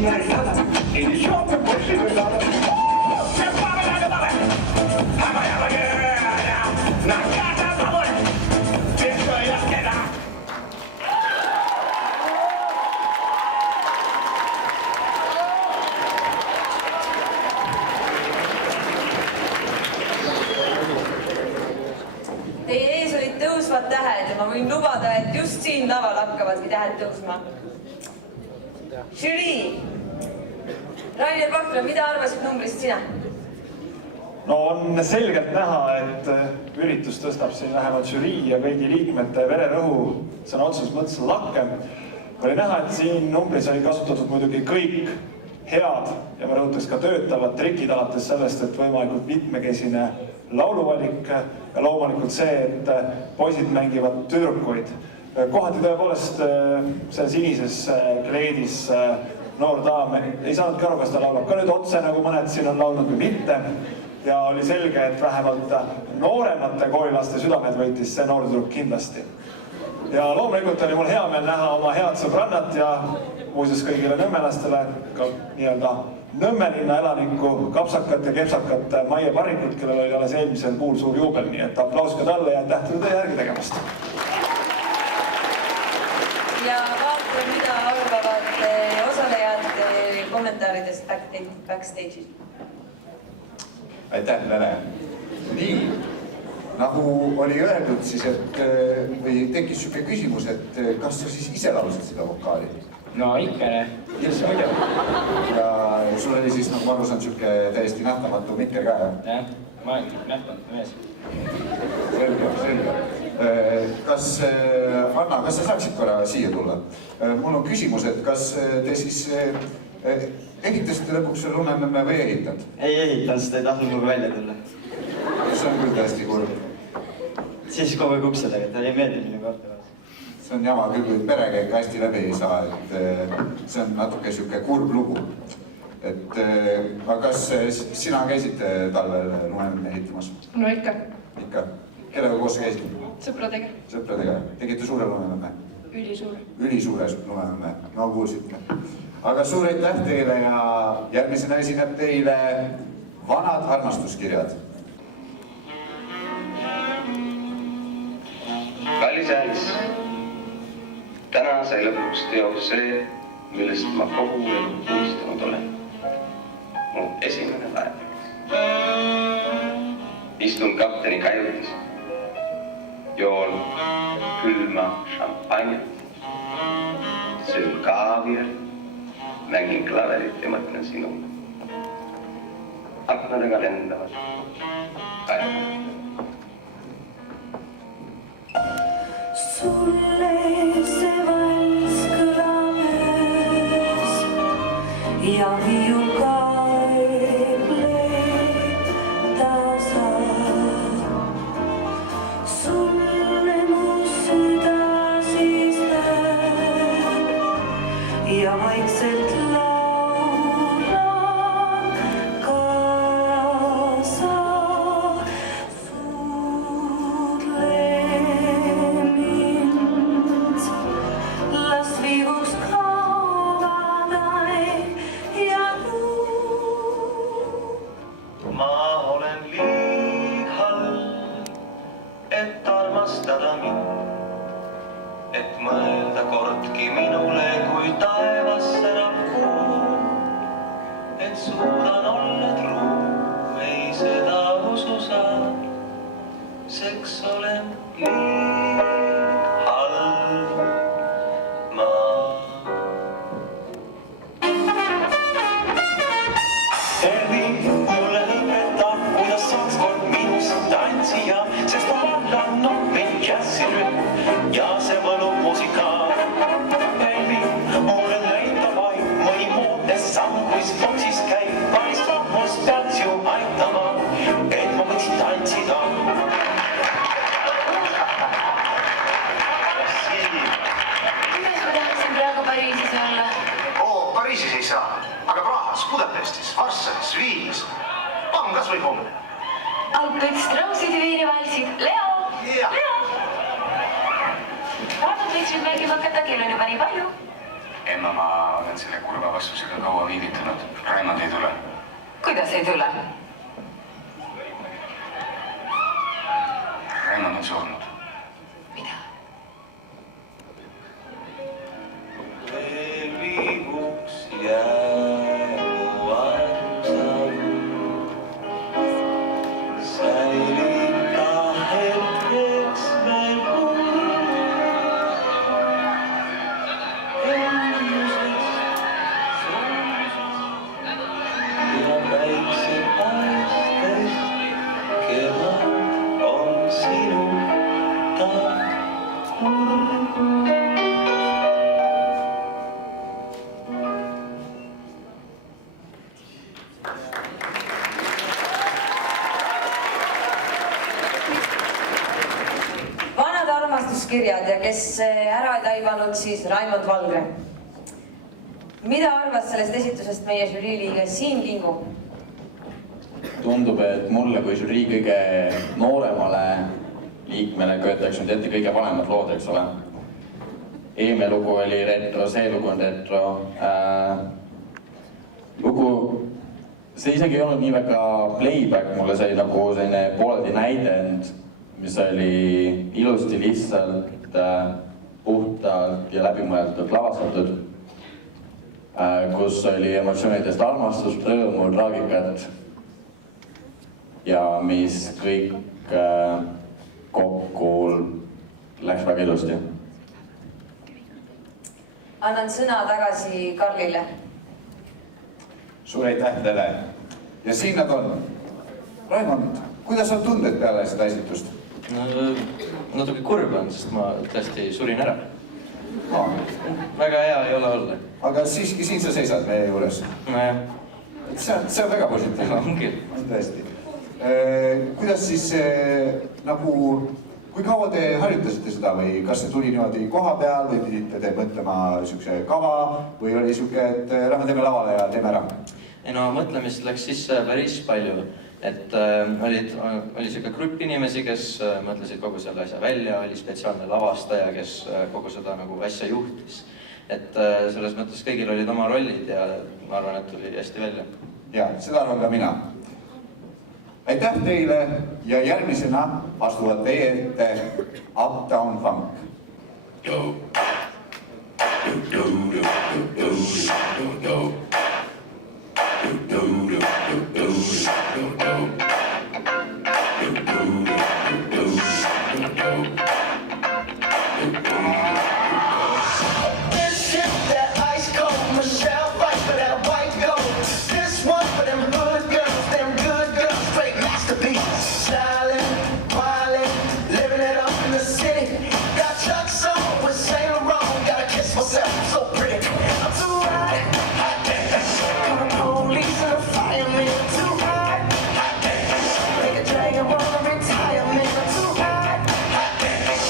narissada e di ciò che poi si guardava. Se fare la domanda, la guerra, una casa a favore, questo è la scheda. Teie ees olid tõusvad tähed ja ma võin lubada, et just siin laval hakkavadki tähed tõusma. Žürii! Rainer Vakla, mida arvasid numbrist sina? No on selgelt näha, et üritus tõstab siin vähemalt žürii ja kõigi liikmete vererõhu sõna otseses mõttes lakke. Oli näha, et siin numbris oli kasutatud muidugi kõik head ja ma rõhutaks ka töötavad trikid alates sellest, et võimalikult mitmekesine lauluvalik ja loomulikult see, et poisid mängivad tüdrukuid. Kohati tõepoolest see sinises kleedis noor daam ei saanudki aru, kas ta laulab ka nüüd otse, nagu mõned siin on laulnud või mitte. Ja oli selge, et vähemalt nooremate koolilaste südamed võitis see noor tüdruk kindlasti. Ja loomulikult oli mul hea meel näha oma head sõbrannat ja muuseas kõigile nõmmelastele ka nii-öelda Nõmmelinna elanikku, kapsakat ja kepsakat Maie Parikut, kellel oli alles eelmisel kuul suur juubel, nii et aplaus ka talle ja tähtede järgi tegemast. Ja vaatame, mida arvavad osalejad kommentaaridest backstage'is. Aitäh, Lene. Nii, nagu oli öeldud siis, et või tekkis siuke küsimus, et kas sa siis ise laulsid seda vokaali? No ikka ne. Ja sul oli siis, nagu ma aru saan, siuke täiesti nähtamatu mikker ka, jah? Jah, ma olen nähtamatu mees. Selge. Kas, Anna, kas sa saaksid korra siia tulla? Mul on küsimus, et kas te siis ehitasite lõpuks selle Lumenõmme või ei ehitanud? Ei ehitanud, seda ei tahtnud mulle välja tulla. See on küll täiesti kurb. Siis kogu aeg ukse taga, ta ei meeldi minu kohta. See on jama küll, kui perekäik hästi läbi ei saa, et see on natuke siuke kurb lugu. Aga kas sina käisid talvel Lumenõmme ehitamas? No ikka. Ikka? Kellega koos sa käisid? Sõpradega. Sõpradega. Tegite suure Lumenõmme? Ülisuure. Ülisuure Lumenõmme, no kuulsite. Aga suur aitäh teile ja järgmisena esineb teile vanad armastuskirjad. Kallis Alice, täna sai lõpuks teoks see, millest ma kogu elu unistanud olen. Mu esimene laev. Istun kapteni kajutis. Joon külma šampanjat. Söön kaaviari. Mängin klaverit ja mõtlen sinule. Aknadega lendavad. Kajavad. Sulle see vals kõlab öös ja viiul kaebleb tasa. Sulle mu süda siis lööb ja vaikselt laulan kaasa. Et mõelda kordki minule, kui taevas särab kuu. Et suudan olla truu, ei seda usu saa. Seks olen liig halb maa. Tervi mulle õpetab, kuidas saaks kord minust tantsija, sest ma vallan mind jässirühm ja see võlub musikaal. Tervi mulle näitab vaid mõni moodne samm, kus boksis käib, päris rahvus peaks ju aitama, et ma võiksin tantsida. Pariisis olla. Pariisis ei saa, aga Prahas, Budapestis, Varssavis, Viinis. On kas või homme. Alpid, Straussid ja Viinivalsid. Leo! Leo! Vaatad, võiks nüüd mängima hakata, kell on juba nii palju. Emma, ma olen selle kurva vastusega kaua viivitanud. Raimond ei tule. Kuidas ei tule? Raimond on surnud. Mida? Veel viibuks jäämu aegusam. Säilita hetkeks veel ja päikse paistes kevad on sinu vanad armastuskirjad ja kes ära ei taibanud, siis Raimond Valgre. Mida arvas sellest esitusest meie žürii liige Siim Kingu? Tundub, et mulle kui žürii kõige nooremale liikmele köetaks nüüd ette kõige vanemad lood, eks ole. Eelmine lugu oli retro, see lugu on retro. Lugu, see isegi ei olnud nii väga playback, mulle sai nagu selline pooleldi näidend, mis oli ilusti lihtsalt, puhtalt ja läbimõeldud lavastatud, kus oli emotsioonidest armastust, rõõmu, traagikat ja mis kõik kokku läks väga ilusti. Annan sõna tagasi Karlile. Suur aitäh teile. Ja siin nad on. Raimond, kuidas on tunded peale seda esitust? Natuke kurb on, sest ma tõesti surin ära. Väga hea ei ole olla. Aga siiski siin sa seisad meie juures. Nojah. See on väga positiivne. Ongi. Tõesti. Kuidas siis nagu, kui kaua te harjutasite seda või kas see tuli niimoodi koha peal või pidite te mõtlema niisuguse kava või oli niisugune, et lähme teeme lavale ja teeme ära? Ei no mõtlemist läks sisse päris palju, et oli niisugune grupp inimesi, kes mõtlesid kogu selle asja välja, oli spetsiaalne lavastaja, kes kogu seda nagu asja juhtis. Et selles mõttes kõigil olid oma rollid ja ma arvan, et tuli hästi välja. Ja, seda arvan ka mina. Aitäh teile ja järgmisena astuvad teie ette Uptown Funk. This shit, that ice cold Michelle fight for that white gold. This one for them hood girls, them good girls, straight masterpieces. Styling, wildin', living it up in the city. Got Chuck's on with Saint Laurent, gotta kiss myself, I'm so pretty. I'm too hot, hot dance. Call the police and the firemen. I'm too hot, hot dance. Make a dragon wanna retire, man. I'm too hot, hot dance.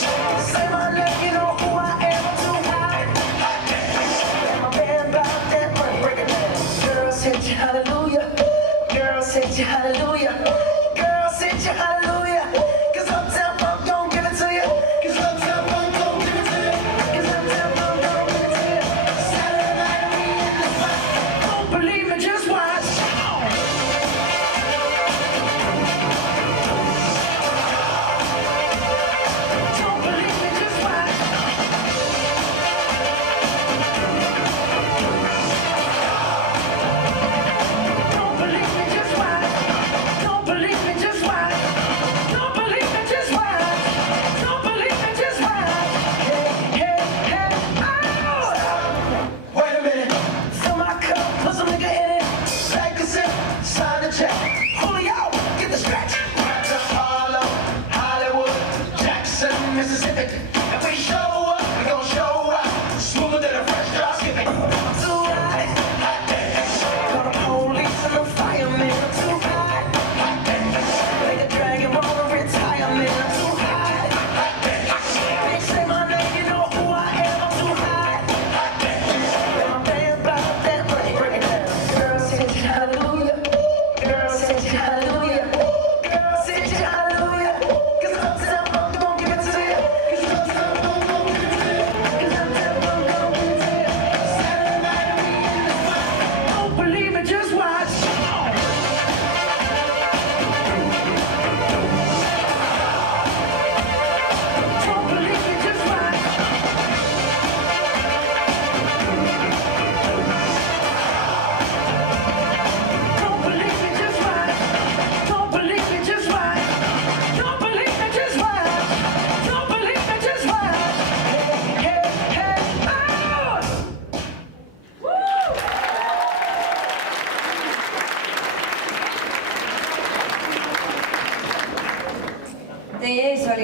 Say my name, you know who I am. I'm too hot, hot dance. And my band about that money, break it down. Girls hit you, hallelujah. Girls hit you, hallelujah. Girls hit you, hallelujah. Cause Uptown Funk gon' give it to you. Cause Uptown Funk gon' give it to you. Cause Uptown Funk gon' give it to you. Saturday night we in the spot. Don't believe me, just watch. Don't believe me, just watch. Don't believe me, just watch. Don't believe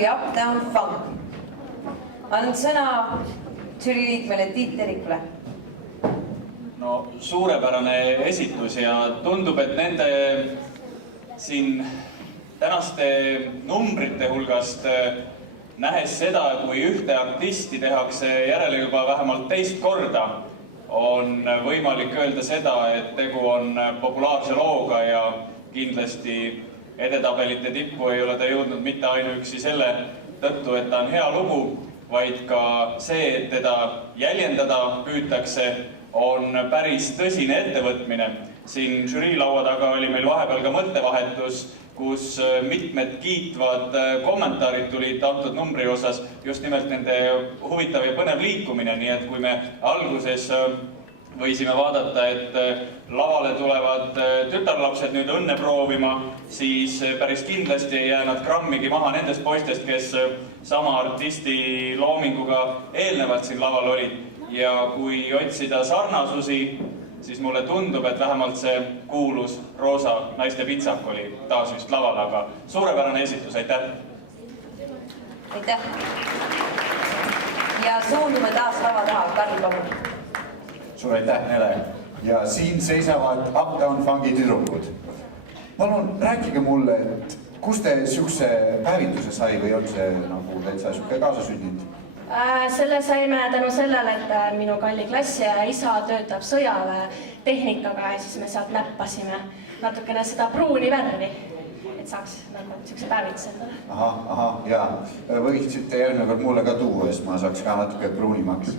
Uptown Funk. Annan sõna žürii liikmele Tiit Terikule. No suurepärane esitus ja tundub, et nende siin tänaste numbrite hulgast nähes seda, kui ühte artisti tehakse järele juba vähemalt teist korda, on võimalik öelda seda, et tegu on populaarse looga ja kindlasti edetabelite tippu ei ole ta jõudnud mitte ainuüksi selle tõttu, et ta on hea lugu, vaid ka see, et teda jäljendada püütakse, on päris tõsine ettevõtmine. Siin žürii laua taga oli meil vahepeal ka mõttevahetus, kus mitmed kiitvad kommentaarid tulid antud numbri osas, just nimelt nende huvitav ja põnev liikumine, nii et kui me alguses võisime vaadata, et lavale tulevad tütarlapsed nüüd õnne proovima, siis päris kindlasti ei jää nad grammigi maha nendest poistest, kes sama artisti loominguga eelnevalt siin laval olid. Ja kui otsida sarnasusi, siis mulle tundub, et vähemalt see kuulus Roosa naiste pitsak oli taas vist laval, aga suurepärane esitus, aitäh! Aitäh! Ja suundume taas lava taha, Karl Pamun. Suur aitäh, Nele! Ja siin seisavad Uptown Funki tüdrukud. Palun rääkige mulle, et kus te siukse päevituse sai või on see nagu täitsa siuke kaasasündinud? Selle saime tänu sellele, et minu kalli klassi ja isa töötab sõjaväetehnikaga ja siis me sealt näppasime natukene seda pruuni värvi, et saaks nagu siukse päevituse endale. Ahah, jaa. Võiksite järgmine kord mulle ka tuua, sest ma saaks ka natuke pruunimaks.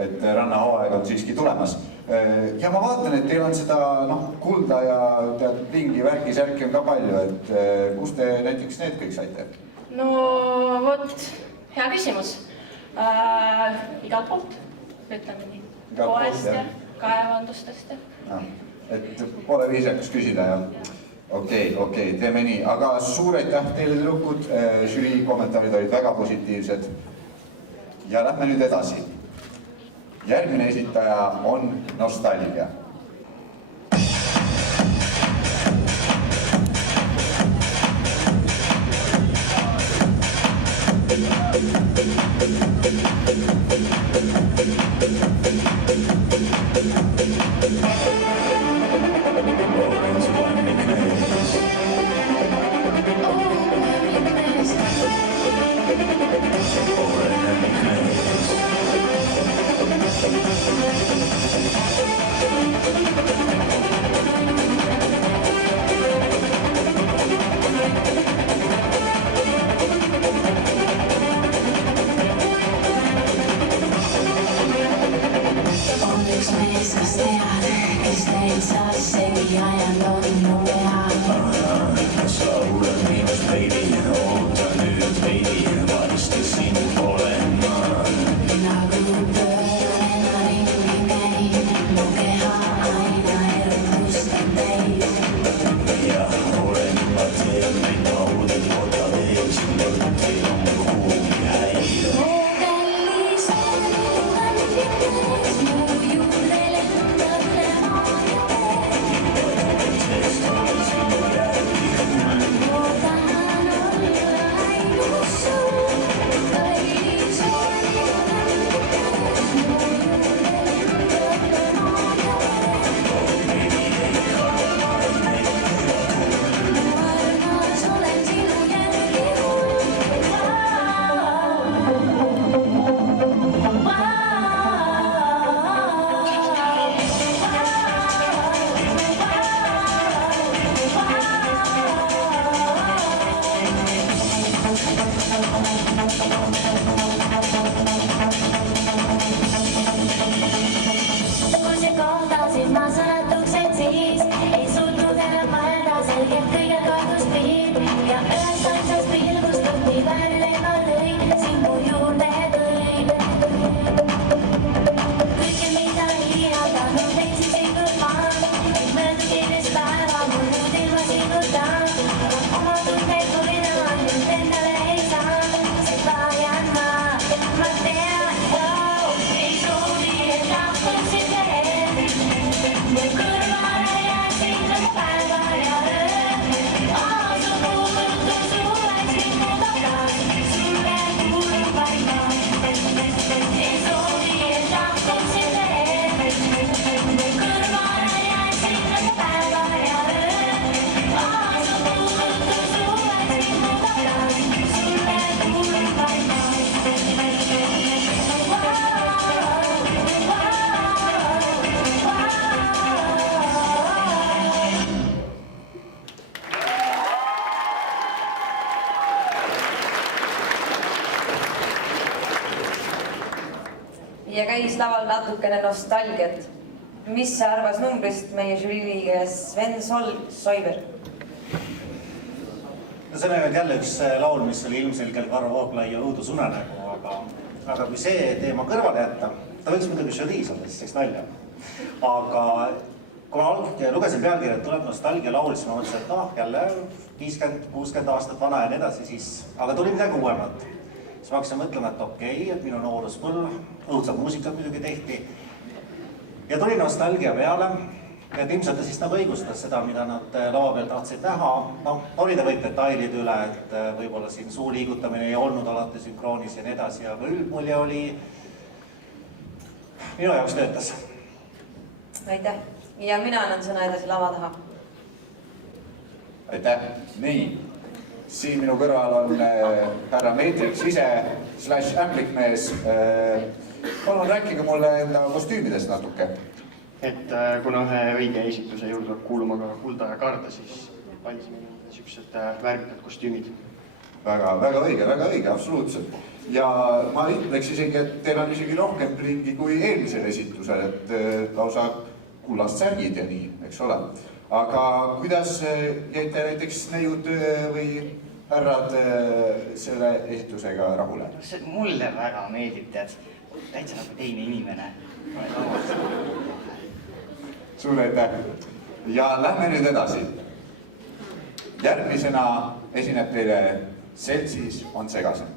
Et rannahooaeg on siiski tulemas. Ja ma vaatan, et teil on seda kulda ja pingi värki-särki on ka palju, et kus te näiteks need kõik saite? No vot, hea küsimus. Igalt poolt, ütleme nii. Poest ja kaevandustest ja. Et pole viisakas küsida ja okei, teeme nii. Aga suur aitäh teile tüdrukud, žürii kommentaarid olid väga positiivsed. Ja lähme nüüd edasi. Järgmine esitaja on Nostalgia. We're mängis laval natukene nostalgiat. Mis sa arvas numbrist meie žüriiliige Sven Soiver? No see on nüüd jälle üks laul, mis oli ilmselgelt Varro Vooglaiu õudusunenägu, aga kui see teema kõrvale jätta, ta võiks muidugi žüriis olla, siis teeks nalja. Aga kui ma lugesin pealkirja, et tuleb nostalgia laul, siis ma mõtlesin, et noh, jälle 50-60 aastat vana ja nii edasi, siis, aga tuli midagi uuemat. Siis ma hakkasin mõtlema, et okei, et minu nooruspõlv, õudset muusikat muidugi tehti. Ja tuli nostalgia peale, et ilmselt ta siis nagu õigustas seda, mida nad lava peal tahtsid näha. No, olida võib detailid üle, et võib-olla siin suu liigutamine ei olnud alati sünkroonis ja nii edasi, aga üldmulje oli, minu jaoks töötas. Aitäh. Ja mina annan sõna edasi lava taha. Aitäh. Nii, siin minu kõrval on härra Matrix ise / ämblikmees. Palun rääkige mulle enda kostüümidest natuke. Et kuna ühe õige esitluse juurde tuleb kuuluma ka kulda ja karda, siis valisime niisugused värvikad kostüümid. Väga õige, absoluutselt. Ja ma ütleks isegi, et teil on isegi rohkem blingi kui eelmisel esitlusel, et lausa kullast särgid ja nii, eks ole. Aga kuidas jäite näiteks neiud või härrad selle esitusega rahule? Mulle väga meeldib, tead, täitsa nagu teine inimene. Suur aitäh. Ja lähme nüüd edasi. Järgmisena esineb teile Seltsis on segasem.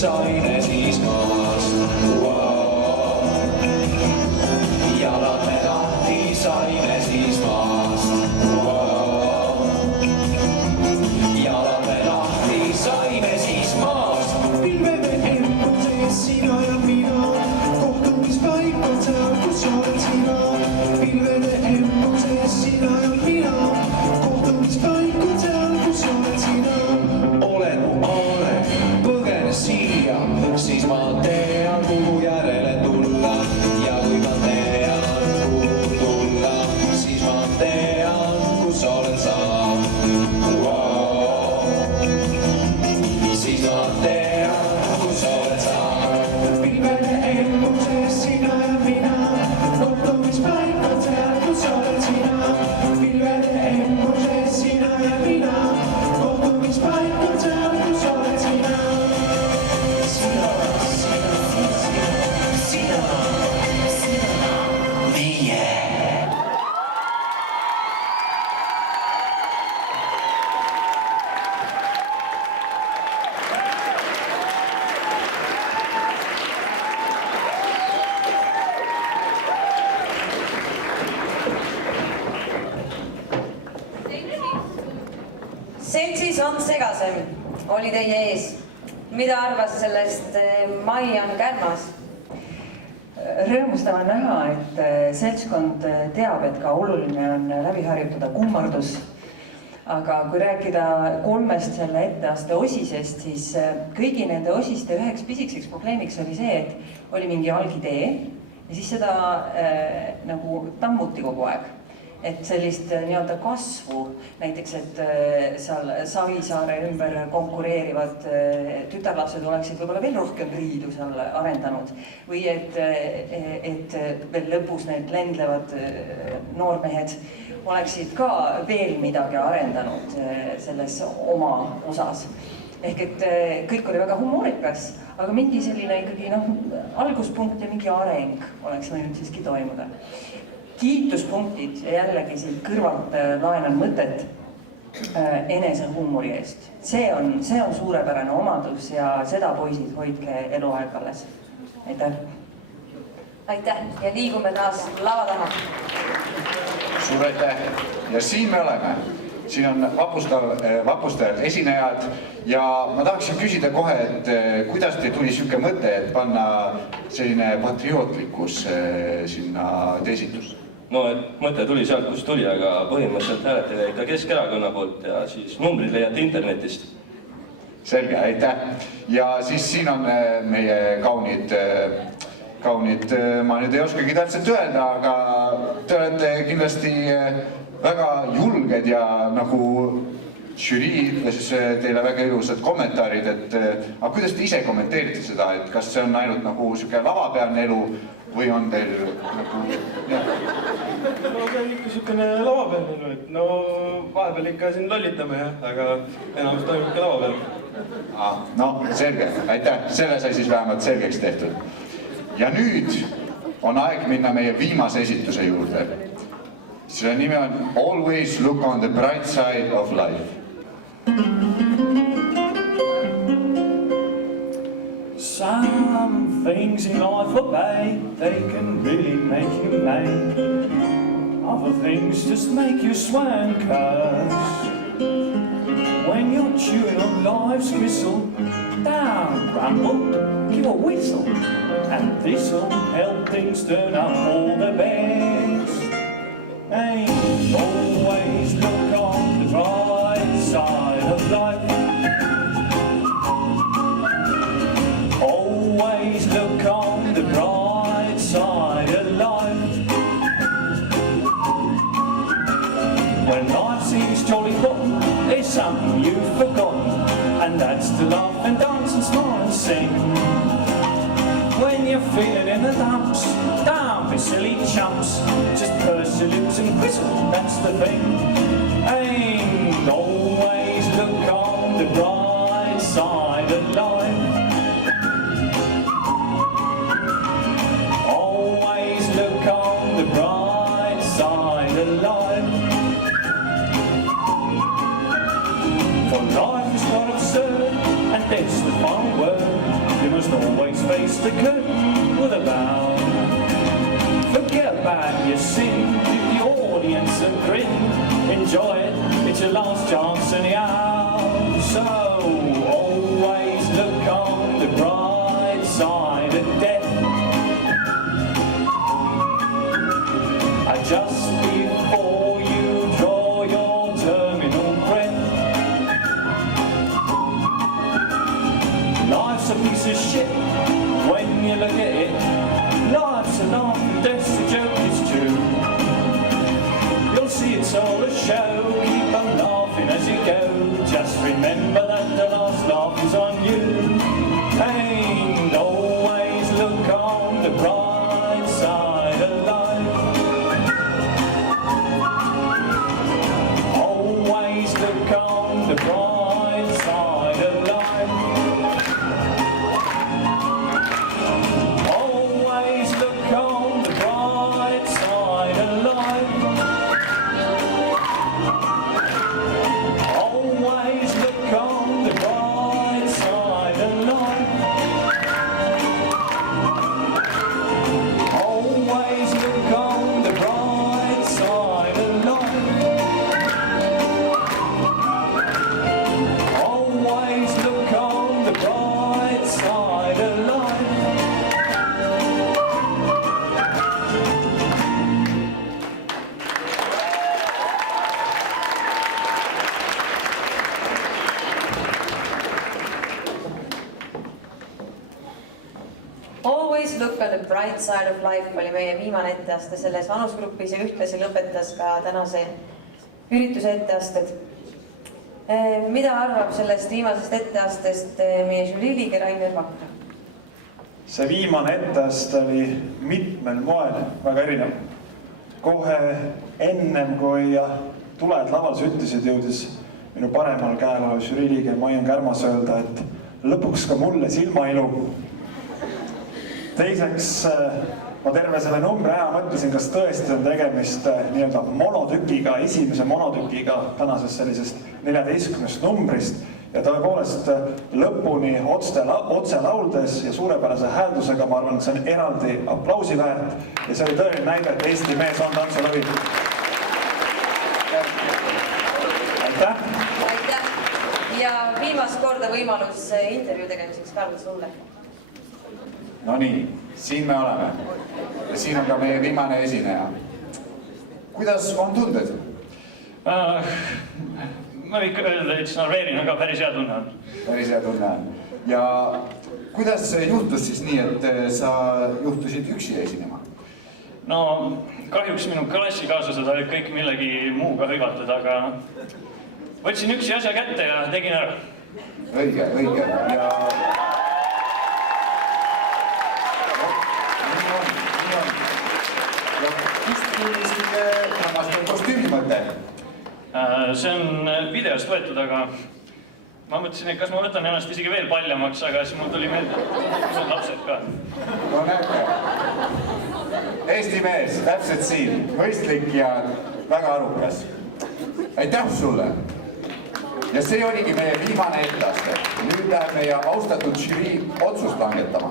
saime siis maast. Jalad me lahti saime siis maast. Jalad me lahti saime siis maast. Pilveme emmuses sina ja mina, kohtumispaikad seal, kus oled sina. Pilveme emmuses sina ja mina, kohtumispaikad seal. siia, siis ma tean, kuhu järele tulla ja kui ma tean, kuhu tulla, siis ma tean, kus olen sa. Siis ma tean, kus olen sa. Pilvede embuse sina ja mina, kohtumispaikad seal, kus oled sina. Pilvede embuse sina ja mina, kohtumispaikad seal, kus oled sina. Sina, meie. Seltsis on segasem, oli teie ees. Mida arvas sellest Maian Kärmas? Rõõmustav on näha, et seltskond teab, et ka oluline on läbi harjutada kummardus. Aga kui rääkida 3 selle etteaste osisest, siis kõigi nende osiste üheks pisikeseks probleemiks oli see, et oli mingi algidee ja siis seda nagu tammuti kogu aeg. Et sellist nii-öelda kasvu, näiteks, et seal Savisaare ümber konkureerivad tütarlapsed oleksid võib-olla veel rohkem riidu seal arendanud või et veel lõpus need lendlevad noormehed oleksid ka veel midagi arendanud selles oma osas. Ehk et kõik oli väga humoorikas, aga mingi selline ikkagi alguspunkt ja mingi areng oleks võinud siiski toimuda. Kiituspunktid ja jällegi siit kõrvalt laenan mõtet enesehuumori eest. See on suurepärane omadus ja seda poisid hoidke eluaeg alles. Aitäh! Aitäh ja liigume taas lava taha. Suur aitäh! Ja siin me oleme. Siin on vapustajad esinejad ja ma tahaksin küsida kohe, et kuidas teil tuli siuke mõte, et panna selline patriootlikkus sinna teesitlus? No, et mõte tuli sealt, kus tuli, aga põhimõtteliselt hääletada ikka Keskerakonna poolt ja siis numbrid leiate internetist. Selge, aitäh! Ja siis siin on meie kaunid, ma nüüd ei oskagi täpselt öelda, aga te olete kindlasti väga julged ja nagu žürii ütles teile väga ilusad kommentaarid, et aga kuidas te ise kommenteerite seda, et kas see on ainult nagu siuke lavapealne elu või on teil nagu... No see on ikka siukene lavapealne elu, et no vahepeal ikka siin lollitame, aga enamus toimub ikka lavapeal. No selge, aitäh, selle sai siis vähemalt selgeks tehtud. Ja nüüd on aeg minna meie viimase esituse juurde. Selle nimi on Always Look on the Bright Side of Life. Some things in life are bad, they can really make you mad. Other things just make you swear and curse. When you're chewing on life's gristle, down, grumble, give a whistle, and this'll help things turn out for the best. Hey, always look on the bright side of life. Always look on the bright side of life. When life seems jolly rotten, there's something you've forgotten, and that's to laugh and dance and smile and sing. When you're feeling in the dumps, don't be silly chumps, just purse your lips and whistle, that's the thing. And always look on the bright side of life. Always look on the bright side of life. For life is not absurd, and that's the final word. You must always face the curtain with a bow. Forget about your sin, give the audience a grin. Enjoy it, it's your last chance anyhow. So always look on the bright side of death. Just before you draw your terminal breath. Life's life's a piece of shit when you look at it. Life's a laugh and death's a joke, it's true. You'll see it's all a show, keep on laughing as you go. Just remember that the last laugh is on you. And always look on the bright side of life. Always look on the bright side of life. Always look on the bright side of life. Always look on the bright side of life. Always look on the bright side of life. Always look on the bright side of life. Always look on the bright side of life oli meie viimane etteaste selles vanusgrupis ja ühtlasi lõpetas ka tänase ürituse etteasted. Mida arvab sellest viimasest etteastest meie žüriiliige Rainer Vakra? See viimane etteaste oli mitmel moel väga erinev. Kohe ennem kui tuled lavas ütlesid, jõudis minu paremal käel olev žüriiliige Maian Kärmas öelda, et lõpuks ka mulle silmailu. Teiseks, ma terve selle numbri aja mõtlesin, kas tõesti on tegemist nii-öelda monotükiga, esimese monotükiga tänasest sellisest 14 numbrist. Ja tõepoolest lõpuni otse lauldes ja suurepärase hääldusega, ma arvan, et see on eraldi aplausi väärt. Ja see oli tõeline näide, et Eesti mees on tantsulõvi. Aitäh! Aitäh! Ja viimast korda võimalus intervjuu tegemiseks Karl sulle. No nii, siin me oleme. Ja siin on ka meie viimane esineja. Kuidas on tunded? Ma ikka öelda, et Norveerin on ka päris hea tunne on. Päris hea tunne on. Ja kuidas juhtus siis nii, et sa juhtusid üksi esinema? No kahjuks minu klassikaaslased olid kõik millegi muuga hõivatud, aga võtsin üksi asja kätte ja tegin ära. Õige, õige. Ja kust tuli siin kostüümi mõte? See on videost võetud, aga ma mõtlesin, et kas ma võtan ennast isegi veel paljamaks, aga siis mul tuli meelde, et on lapsed ka. No näete, Eesti mees, täpselt siin, mõistlik ja väga arukas. Aitäh sulle! Ja see oligi meie viimane etteaste. Nüüd läheb meie austatud žürii otsust langetama.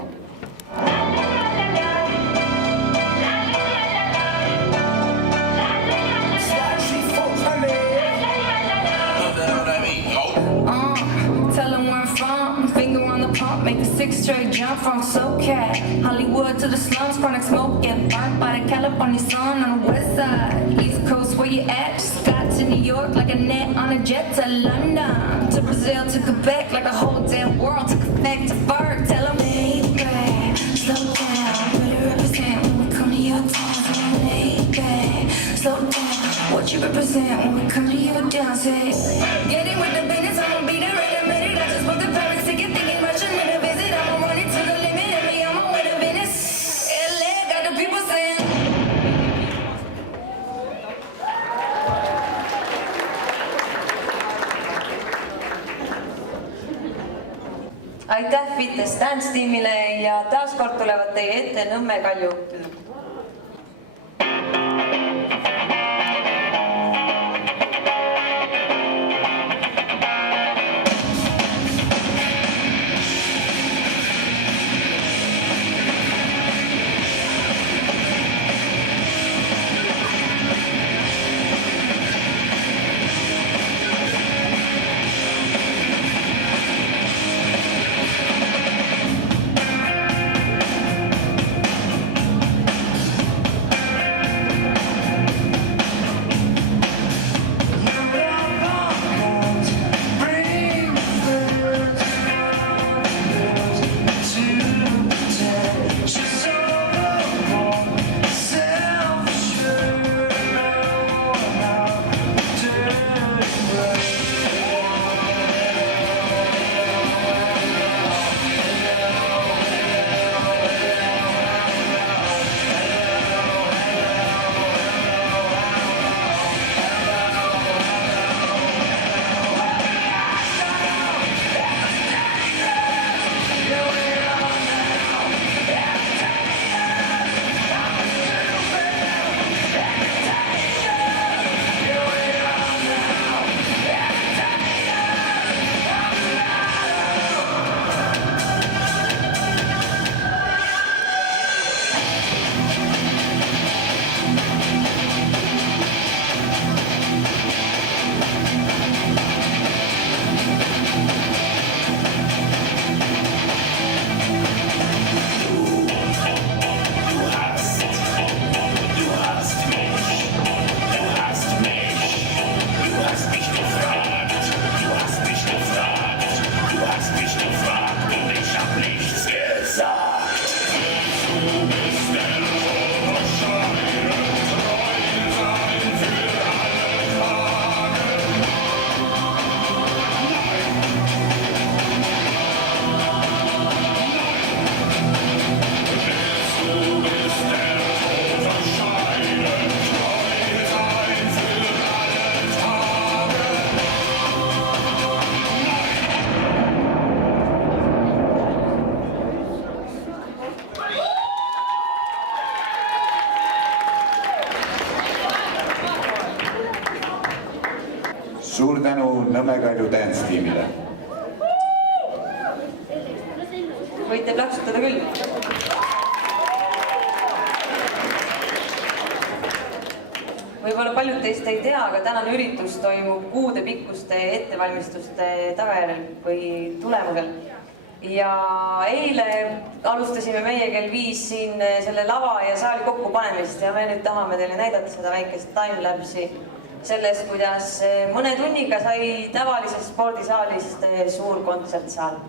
Tell them where I'm from, finger on the pump, make a 6 straight jump from SoCal, Hollywood to the slums, chronic smoke, get burnt by the California sun on the west side, East Coast where you at, just got to New York like a net on a jet to London, to Brazil, to Quebec, like the whole damn world, to connect to Berg, tell them baby, slow down, better represent when we come to your town, tell them baby, slow down, what you represent when we come to your town, say, get in with the business, I'ma be there in a minute, I just booked the Paris ticket, thinking Russian in a visit, I'ma run it to the limit, and me, I'ma win a Venice, LA, got the people saying. Aitäh Fitness Dance tiimile ja taaskord tulevad teie ette Nõmme Kalju. Õnnekalju dance tiimile. Võite plaksutada küll. Võib-olla paljud teist ei tea, aga tänane üritus toimub kuudepikkuste ettevalmistuste tagajärjel või tulemusel. Ja eile alustasime meie kell 5 siin selle lava ja saali kokkupanemist ja me nüüd tahame teile näidata seda väikest timelapse'i sellest, kuidas mõne tunniga sai tavalisest spordisaalist suur kontsertsaal.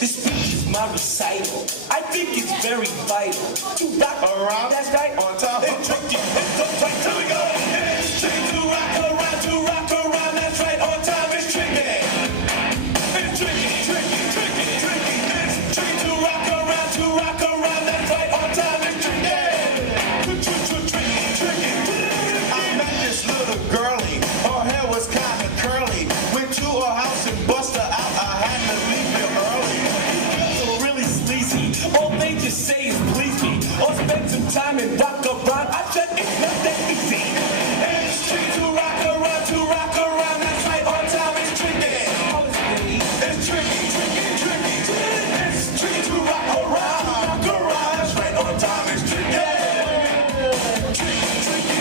This speech is my recital. I think it's very vital to rock around. That's right. On top. It's tricky. It's uptight. Here we go. It's tricky to rock around. To rock around. That's right. On time. It's tricky. It's tricky. Tricky. Tricky. Tricky. It's tricky to rock around. To rock around. That's right. On time. It's tricky. Tricky. Tricky. I met this little girlie. Her hair was kind of curly. Went to her house and bust her out. I had to leave her early. Really sleazy. All they just say is please me. Or spend some time and rock around. I said it's not that easy. It's tricky to rock around. To rock around. That's right. On time. It's tricky. It's tricky. Tricky. Tricky. It's tricky to rock around. Rock around. That's right. On time. It's tricky. Tricky. Tricky.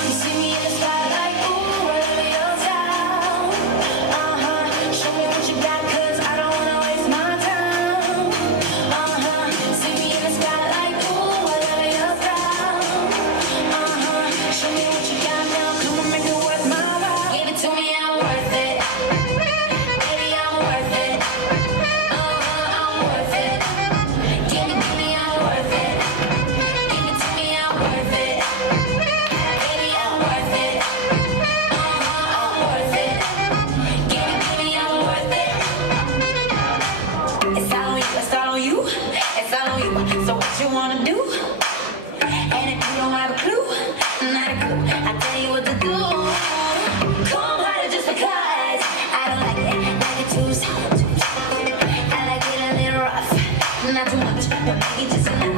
You see me in the spotlight, ooh, wherever you're down. Show me what you got, 'cause I don't wanna waste my time. See me in the spotlight, ooh, wherever you're down. Show me what you got now, come on, make it worth my while. Give it to me, I'm worth it. Baby, I'm worth it. I'm worth it. Give it to me, I'm worth it. Give it to me, I'm worth it. Baby, I'm worth it. I'm worth it. Give it to me, I'm worth it. It's all on you, it's all on you, it's all on you. So what you wanna do? And if you don't have a clue, not a clue, I tell you what to do. Come harder just because I don't like it too soft. I like it a little rough, not too much, but maybe just enough.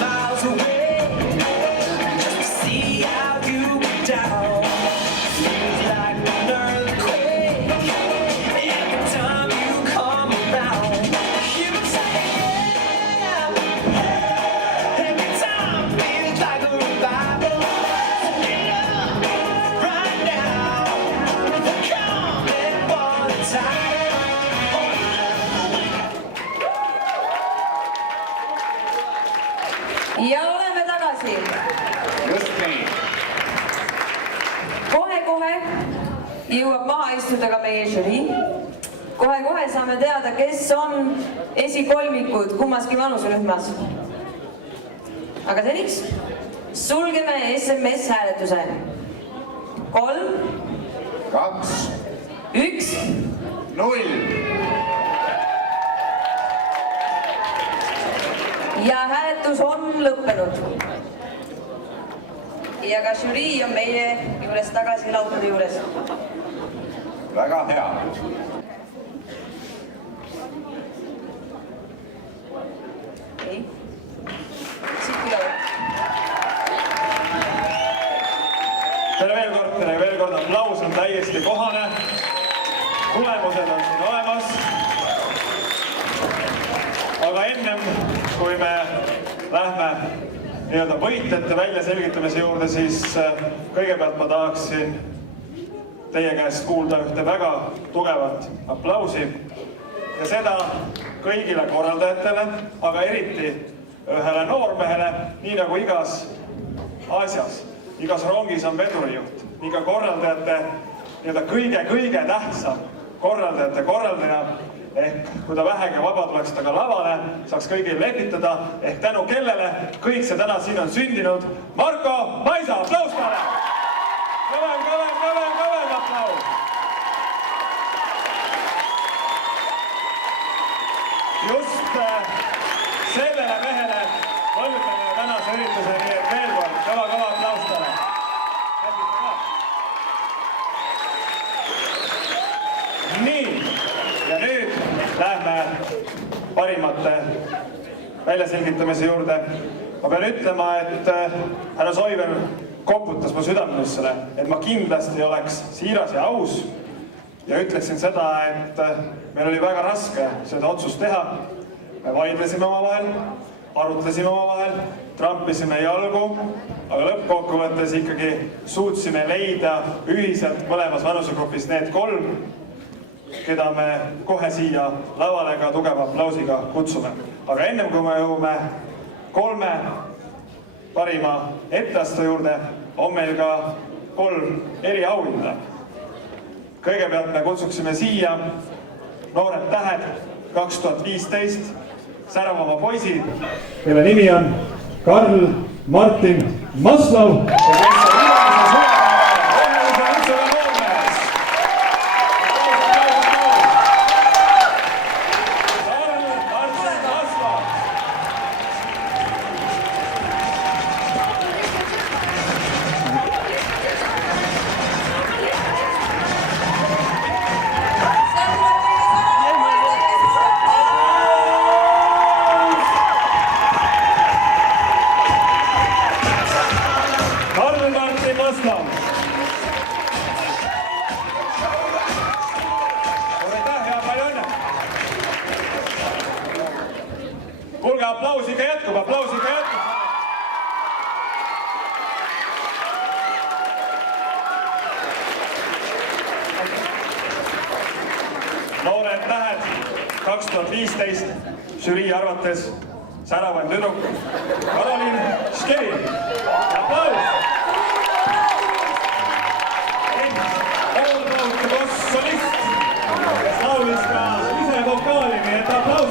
Miles away, just to see how you get down. Feels like an earthquake every time you come around. You say yeah, every time feels like a revival. Right now, we're coming for the time. ja oleme tagasi. Just nii. Kohe-kohe jõuab maha istuda ka meie žürii. Kohe-kohe saame teada, kes on esikolmikud kummaski vanuserühmas. Aga seniks sulgeme SMS hääletuse. 3, 2, 1, 0. ja hääletus on lõppenud. Ja ka žürii on meie juures tagasi laudade juures. Väga hea. Ei. Siit üleval. tere veel kord, aplaus on täiesti kohane. Tulemused on siin olemas. Aga ennem, kui me lähme nii-öelda võitjate väljaselgitamise juurde, siis kõigepealt ma tahaksin teie käest kuulda ühte väga tugevat aplausi ja seda kõigile korraldajatele, aga eriti ühele noormehele, nii nagu igas asjas, igas rongis on vedurijuht, nii ka korraldajate nii-öelda kõige tähtsam korraldajate korraldaja, ehk kui ta vähegi vaba tuleks taga lavale, saaks kõigil lepitada, ehk tänu kellele kõik see täna siin on sündinud. Marko Maisa, aplaus talle! Kõvem aplaus! Just sellele mehele võlgneme tänase ürituse, nii et veel kord kõva aplaus talle! Nii, ja nüüd lähme parimate väljaselgitamise juurde. Ma pean ütlema, et härra Soiver koputas mu südamesse, et ma kindlasti oleks siiras ja aus ja ütleksin seda, et meil oli väga raske seda otsust teha. Me vaidlesime omavahel, arutlesime omavahel, trampisime jalgu, aga lõppkokkuvõttes ikkagi suutsime leida ühiselt mõlemas vanusegrupis need 3, keda me kohe siia lavale ka tugeva aplausiga kutsume. Aga ennem kui me jõuame 3 parima etteaste juurde, on meil ka 3 eriauhinda. Kõigepealt me kutsuksime siia Noored Tähed 2015 säravama poisi, kelle nimi on Karl Martin Maslov. Kuulge, aplaus ikka jätkub. Noored Tähed 2015 žürii arvates säravaim tüdruk Karolin Škeri. Aplaus! Solist, kes laulis ka ise vokaali, nii et aplaus!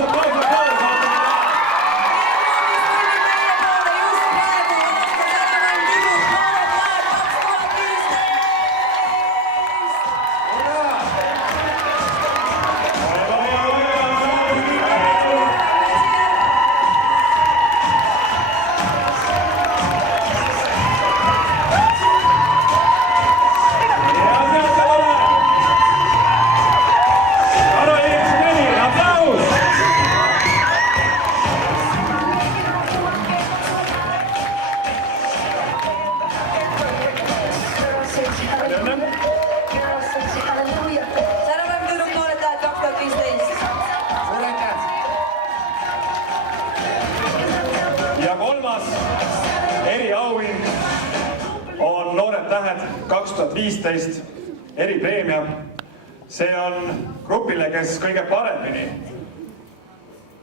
Ja 3. eriauhind on Noored Tähed 2015 eripreemia. See on grupile, kes kõige paremini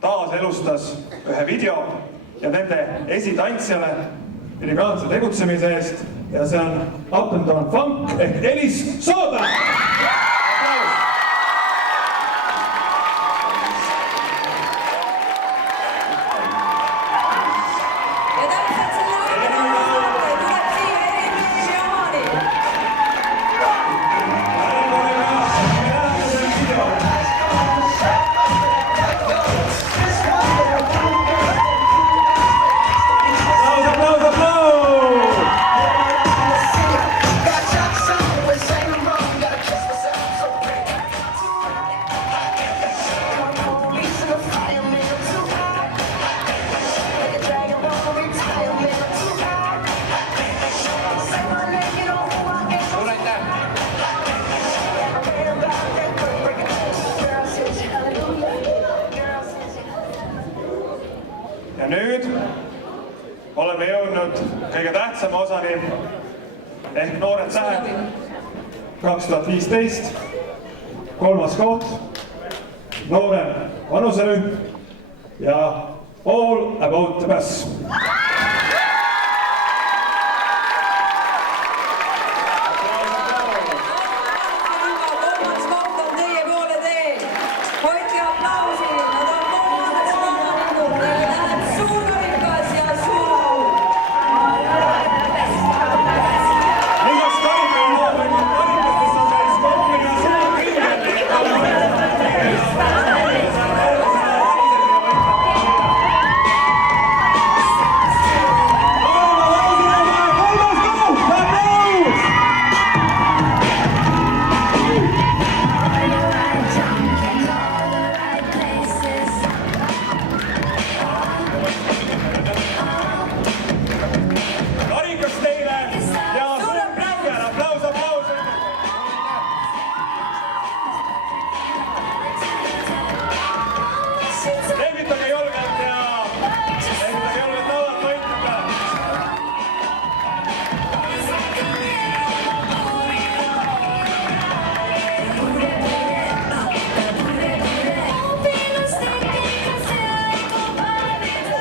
taaselustas ühe video ja nende esitantsijale elegantse tegutsemise eest ja see on Up and Down Funk ehk Elis Sooda. Ja nüüd oleme jõudnud kõige tähtsama osani ehk Noored Tähed 2015. 3. koht, noorem vanuserühm ja All About the Bass.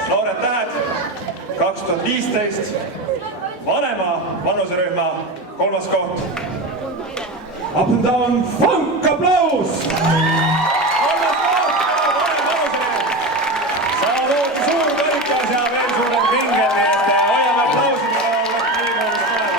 Noored Tähed 2015, vanema vanuserühma 3. koht. Up and down funk, aplaus! Samamoodi suur karikas ja veel suurem pingel, nii et hoiame aplausi, mida olete nii mõelnud olema.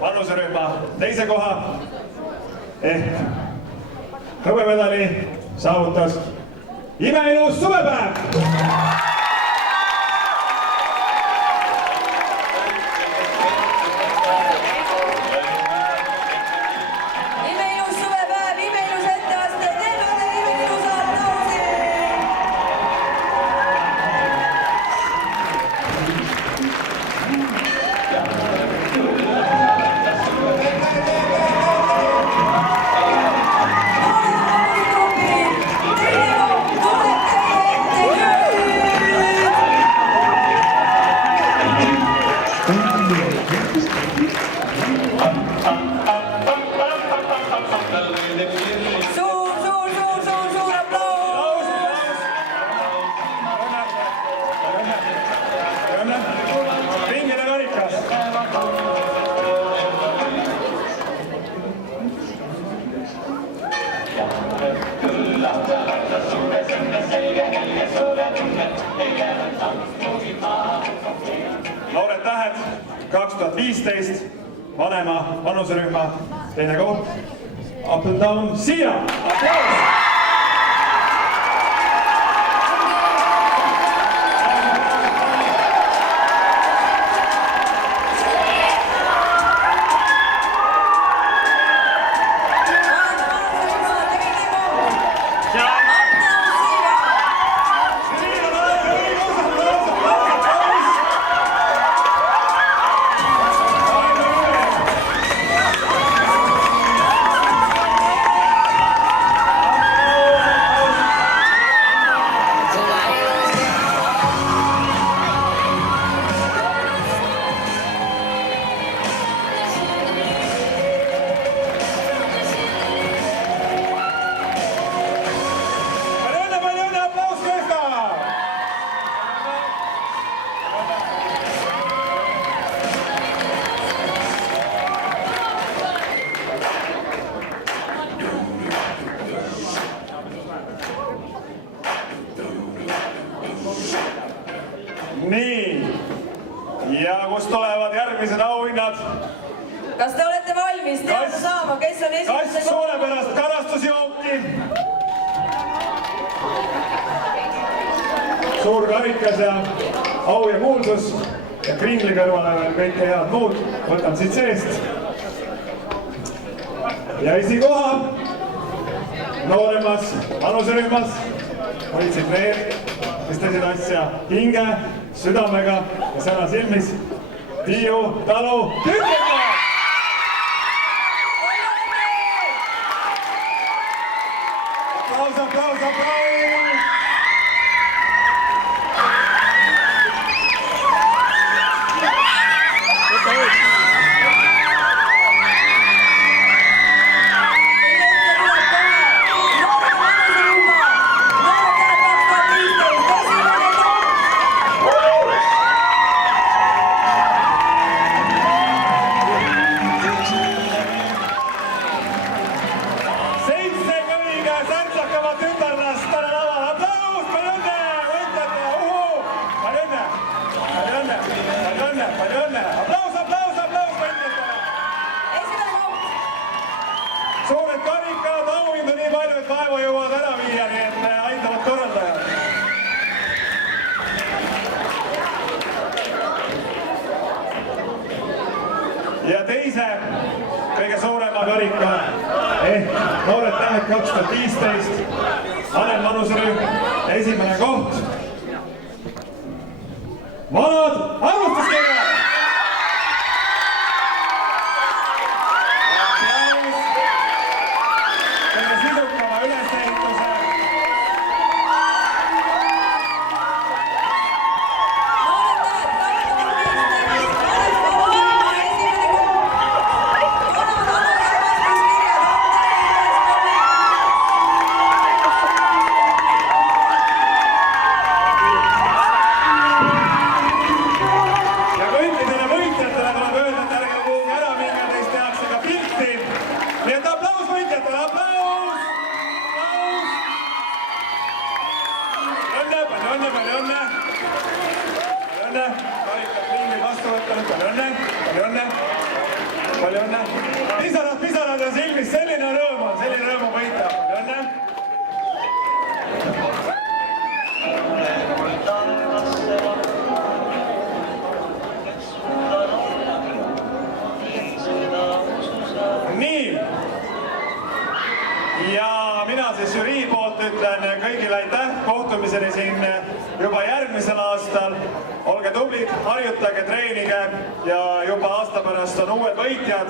Vanuserühma teise koha ehk hõbemedali saavutas Imeilus suvepäev! Imeilus suvepäev, imeilus etteaste, teeme imeilus aplausi! Suur aplaus! Pingine karikas! Noored Tähed 2015, vanema vanuserühma teine koht. Up and down, siia! Aplaus! nii. Ja kust tulevad järgmised auhinnad? Kas te olete valmis teada saama, kes on esimese Kas suurepärast karastusjooki? Suur karikas ja au ja kuulsus ja kringli kõrvale veel kõike head muud. Võtan siit seest. Ja esikoha nooremas vanuserühmas hoidsid need, kes tesid asja hinge, südamega ja sõna silmis. Tiiu Talu Tündega! Aplaus, aplaus, aplaus! Suured karikad, auhindu nii palju, et vaeva jõuavad ära viia, nii et aitavad korraldajad. Ja teise kõige suurema karika ehk Noored Tähed 2015 vanem vanuserühm esimene koht. Vanad arvustuskirjad! Sisukama ülesehituse. Ja kõikidele võitjatele tuleb öelda, et ärge kuhugi ära minge, teist tehakse ka pilti. Nii et aplaus võitjatele, aplaus! Palju õnne! Karikad ringi vastu võtanud, palju õnne! Pisarad ja silmis, selline rõõm on võita, palju õnne! Nii! Ja mina siis žürii poolt ütlen kõigile aitäh, kohtumiseni siin juba järgmisel aastal. Olge tublid, harjutage, treenige ja juba aasta pärast on uued võitjad,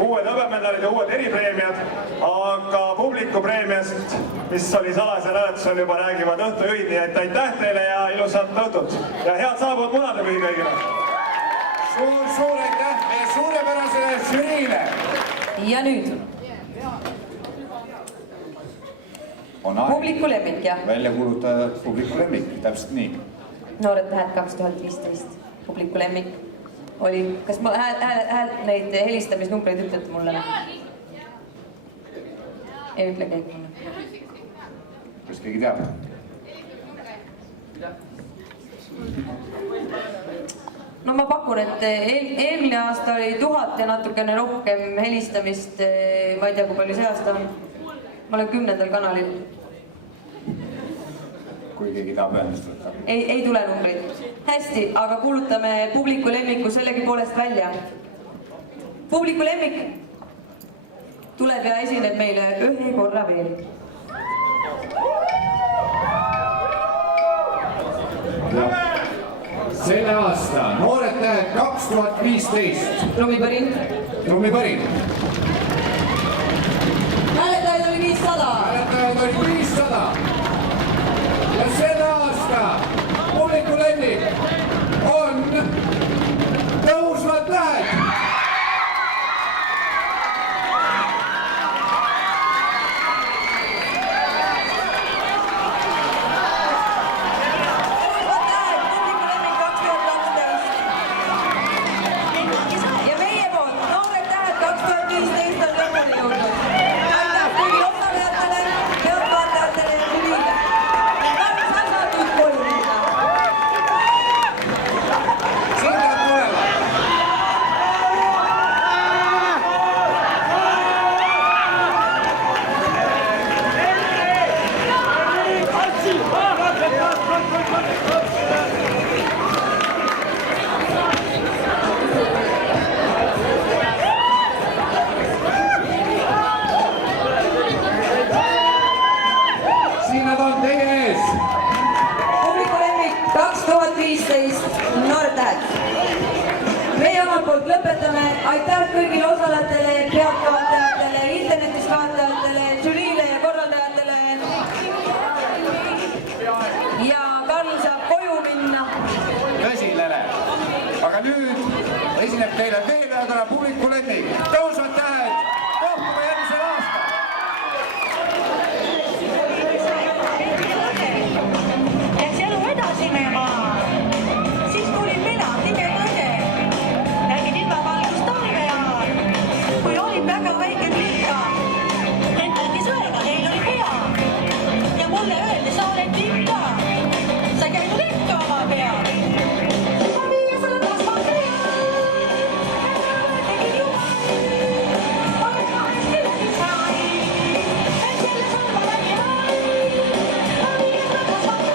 uued hõbemedalid ja uued eripreemiad. Aga publikupreemiast, mis oli salajasel hääletusel, juba räägivad õhtujuhid, nii et aitäh teile ja ilusat õhtut. Ja head saabuvad munadepühi kõigile. Suur aitäh meie suurepärasele žüriile. Ja nüüd publiku lemmik, jah? Välja kuulutada publiku lemmik, täpselt nii. Noored Tähed 2015 publiku lemmik oli. Kas ma neid helistamisnumbreid ütlete mulle? Ei ütle keegi mulle. Kas keegi teab? No ma pakun, et eelmine aasta oli 1000 ja natukene rohkem helistamist. Ma ei tea, kui palju see aasta on. Ma olen 10. kanalil. Kui keegi tahab ühendust võtta. Ei tule numbrid. Hästi, aga kuulutame publiku lemmiku sellegi poolest välja. Publiku lemmik tuleb ja esineb meile ühe korra veel. Selle aasta Noored Tähed 2015. Trummipõrin. Hääletajaid oli 500. Ja selle aasta publiku lemmik on Tõusvad Tähed. Ja meie poolt Noored Tähed 2015 on lõpuni jõudnud. Aitäh kõigile osalejatele, pealtvaatajatele ja žüriile. omalt poolt lõpetame. Aitäh kõigile osalejatele, pealtvaatajatele, internetist vaatajatele, žüriile ja korraldajatele. Ja Karl saab koju minna. Tõsi, Lele. Aga nüüd esineb teile veel ühe korra publiku lemmik. Tõusvad tähed. Kohtume järgmisel aastal. Läks elu edasi meie maal. Siis tulin mina, tige tõde. Nägin ilmavalgust talve ajal. Kui olin väga väike tüta. Ent rääkis õega, neil oli hea. Ja mulle öeldi, sa oled tüta. Sa käinud ikka oma peal. Ma viia selle tasmad tegin jumal. Olen kahest läbi sai. Et selles on ma läbi vai. Ma viia selle tasmad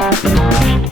Thank you.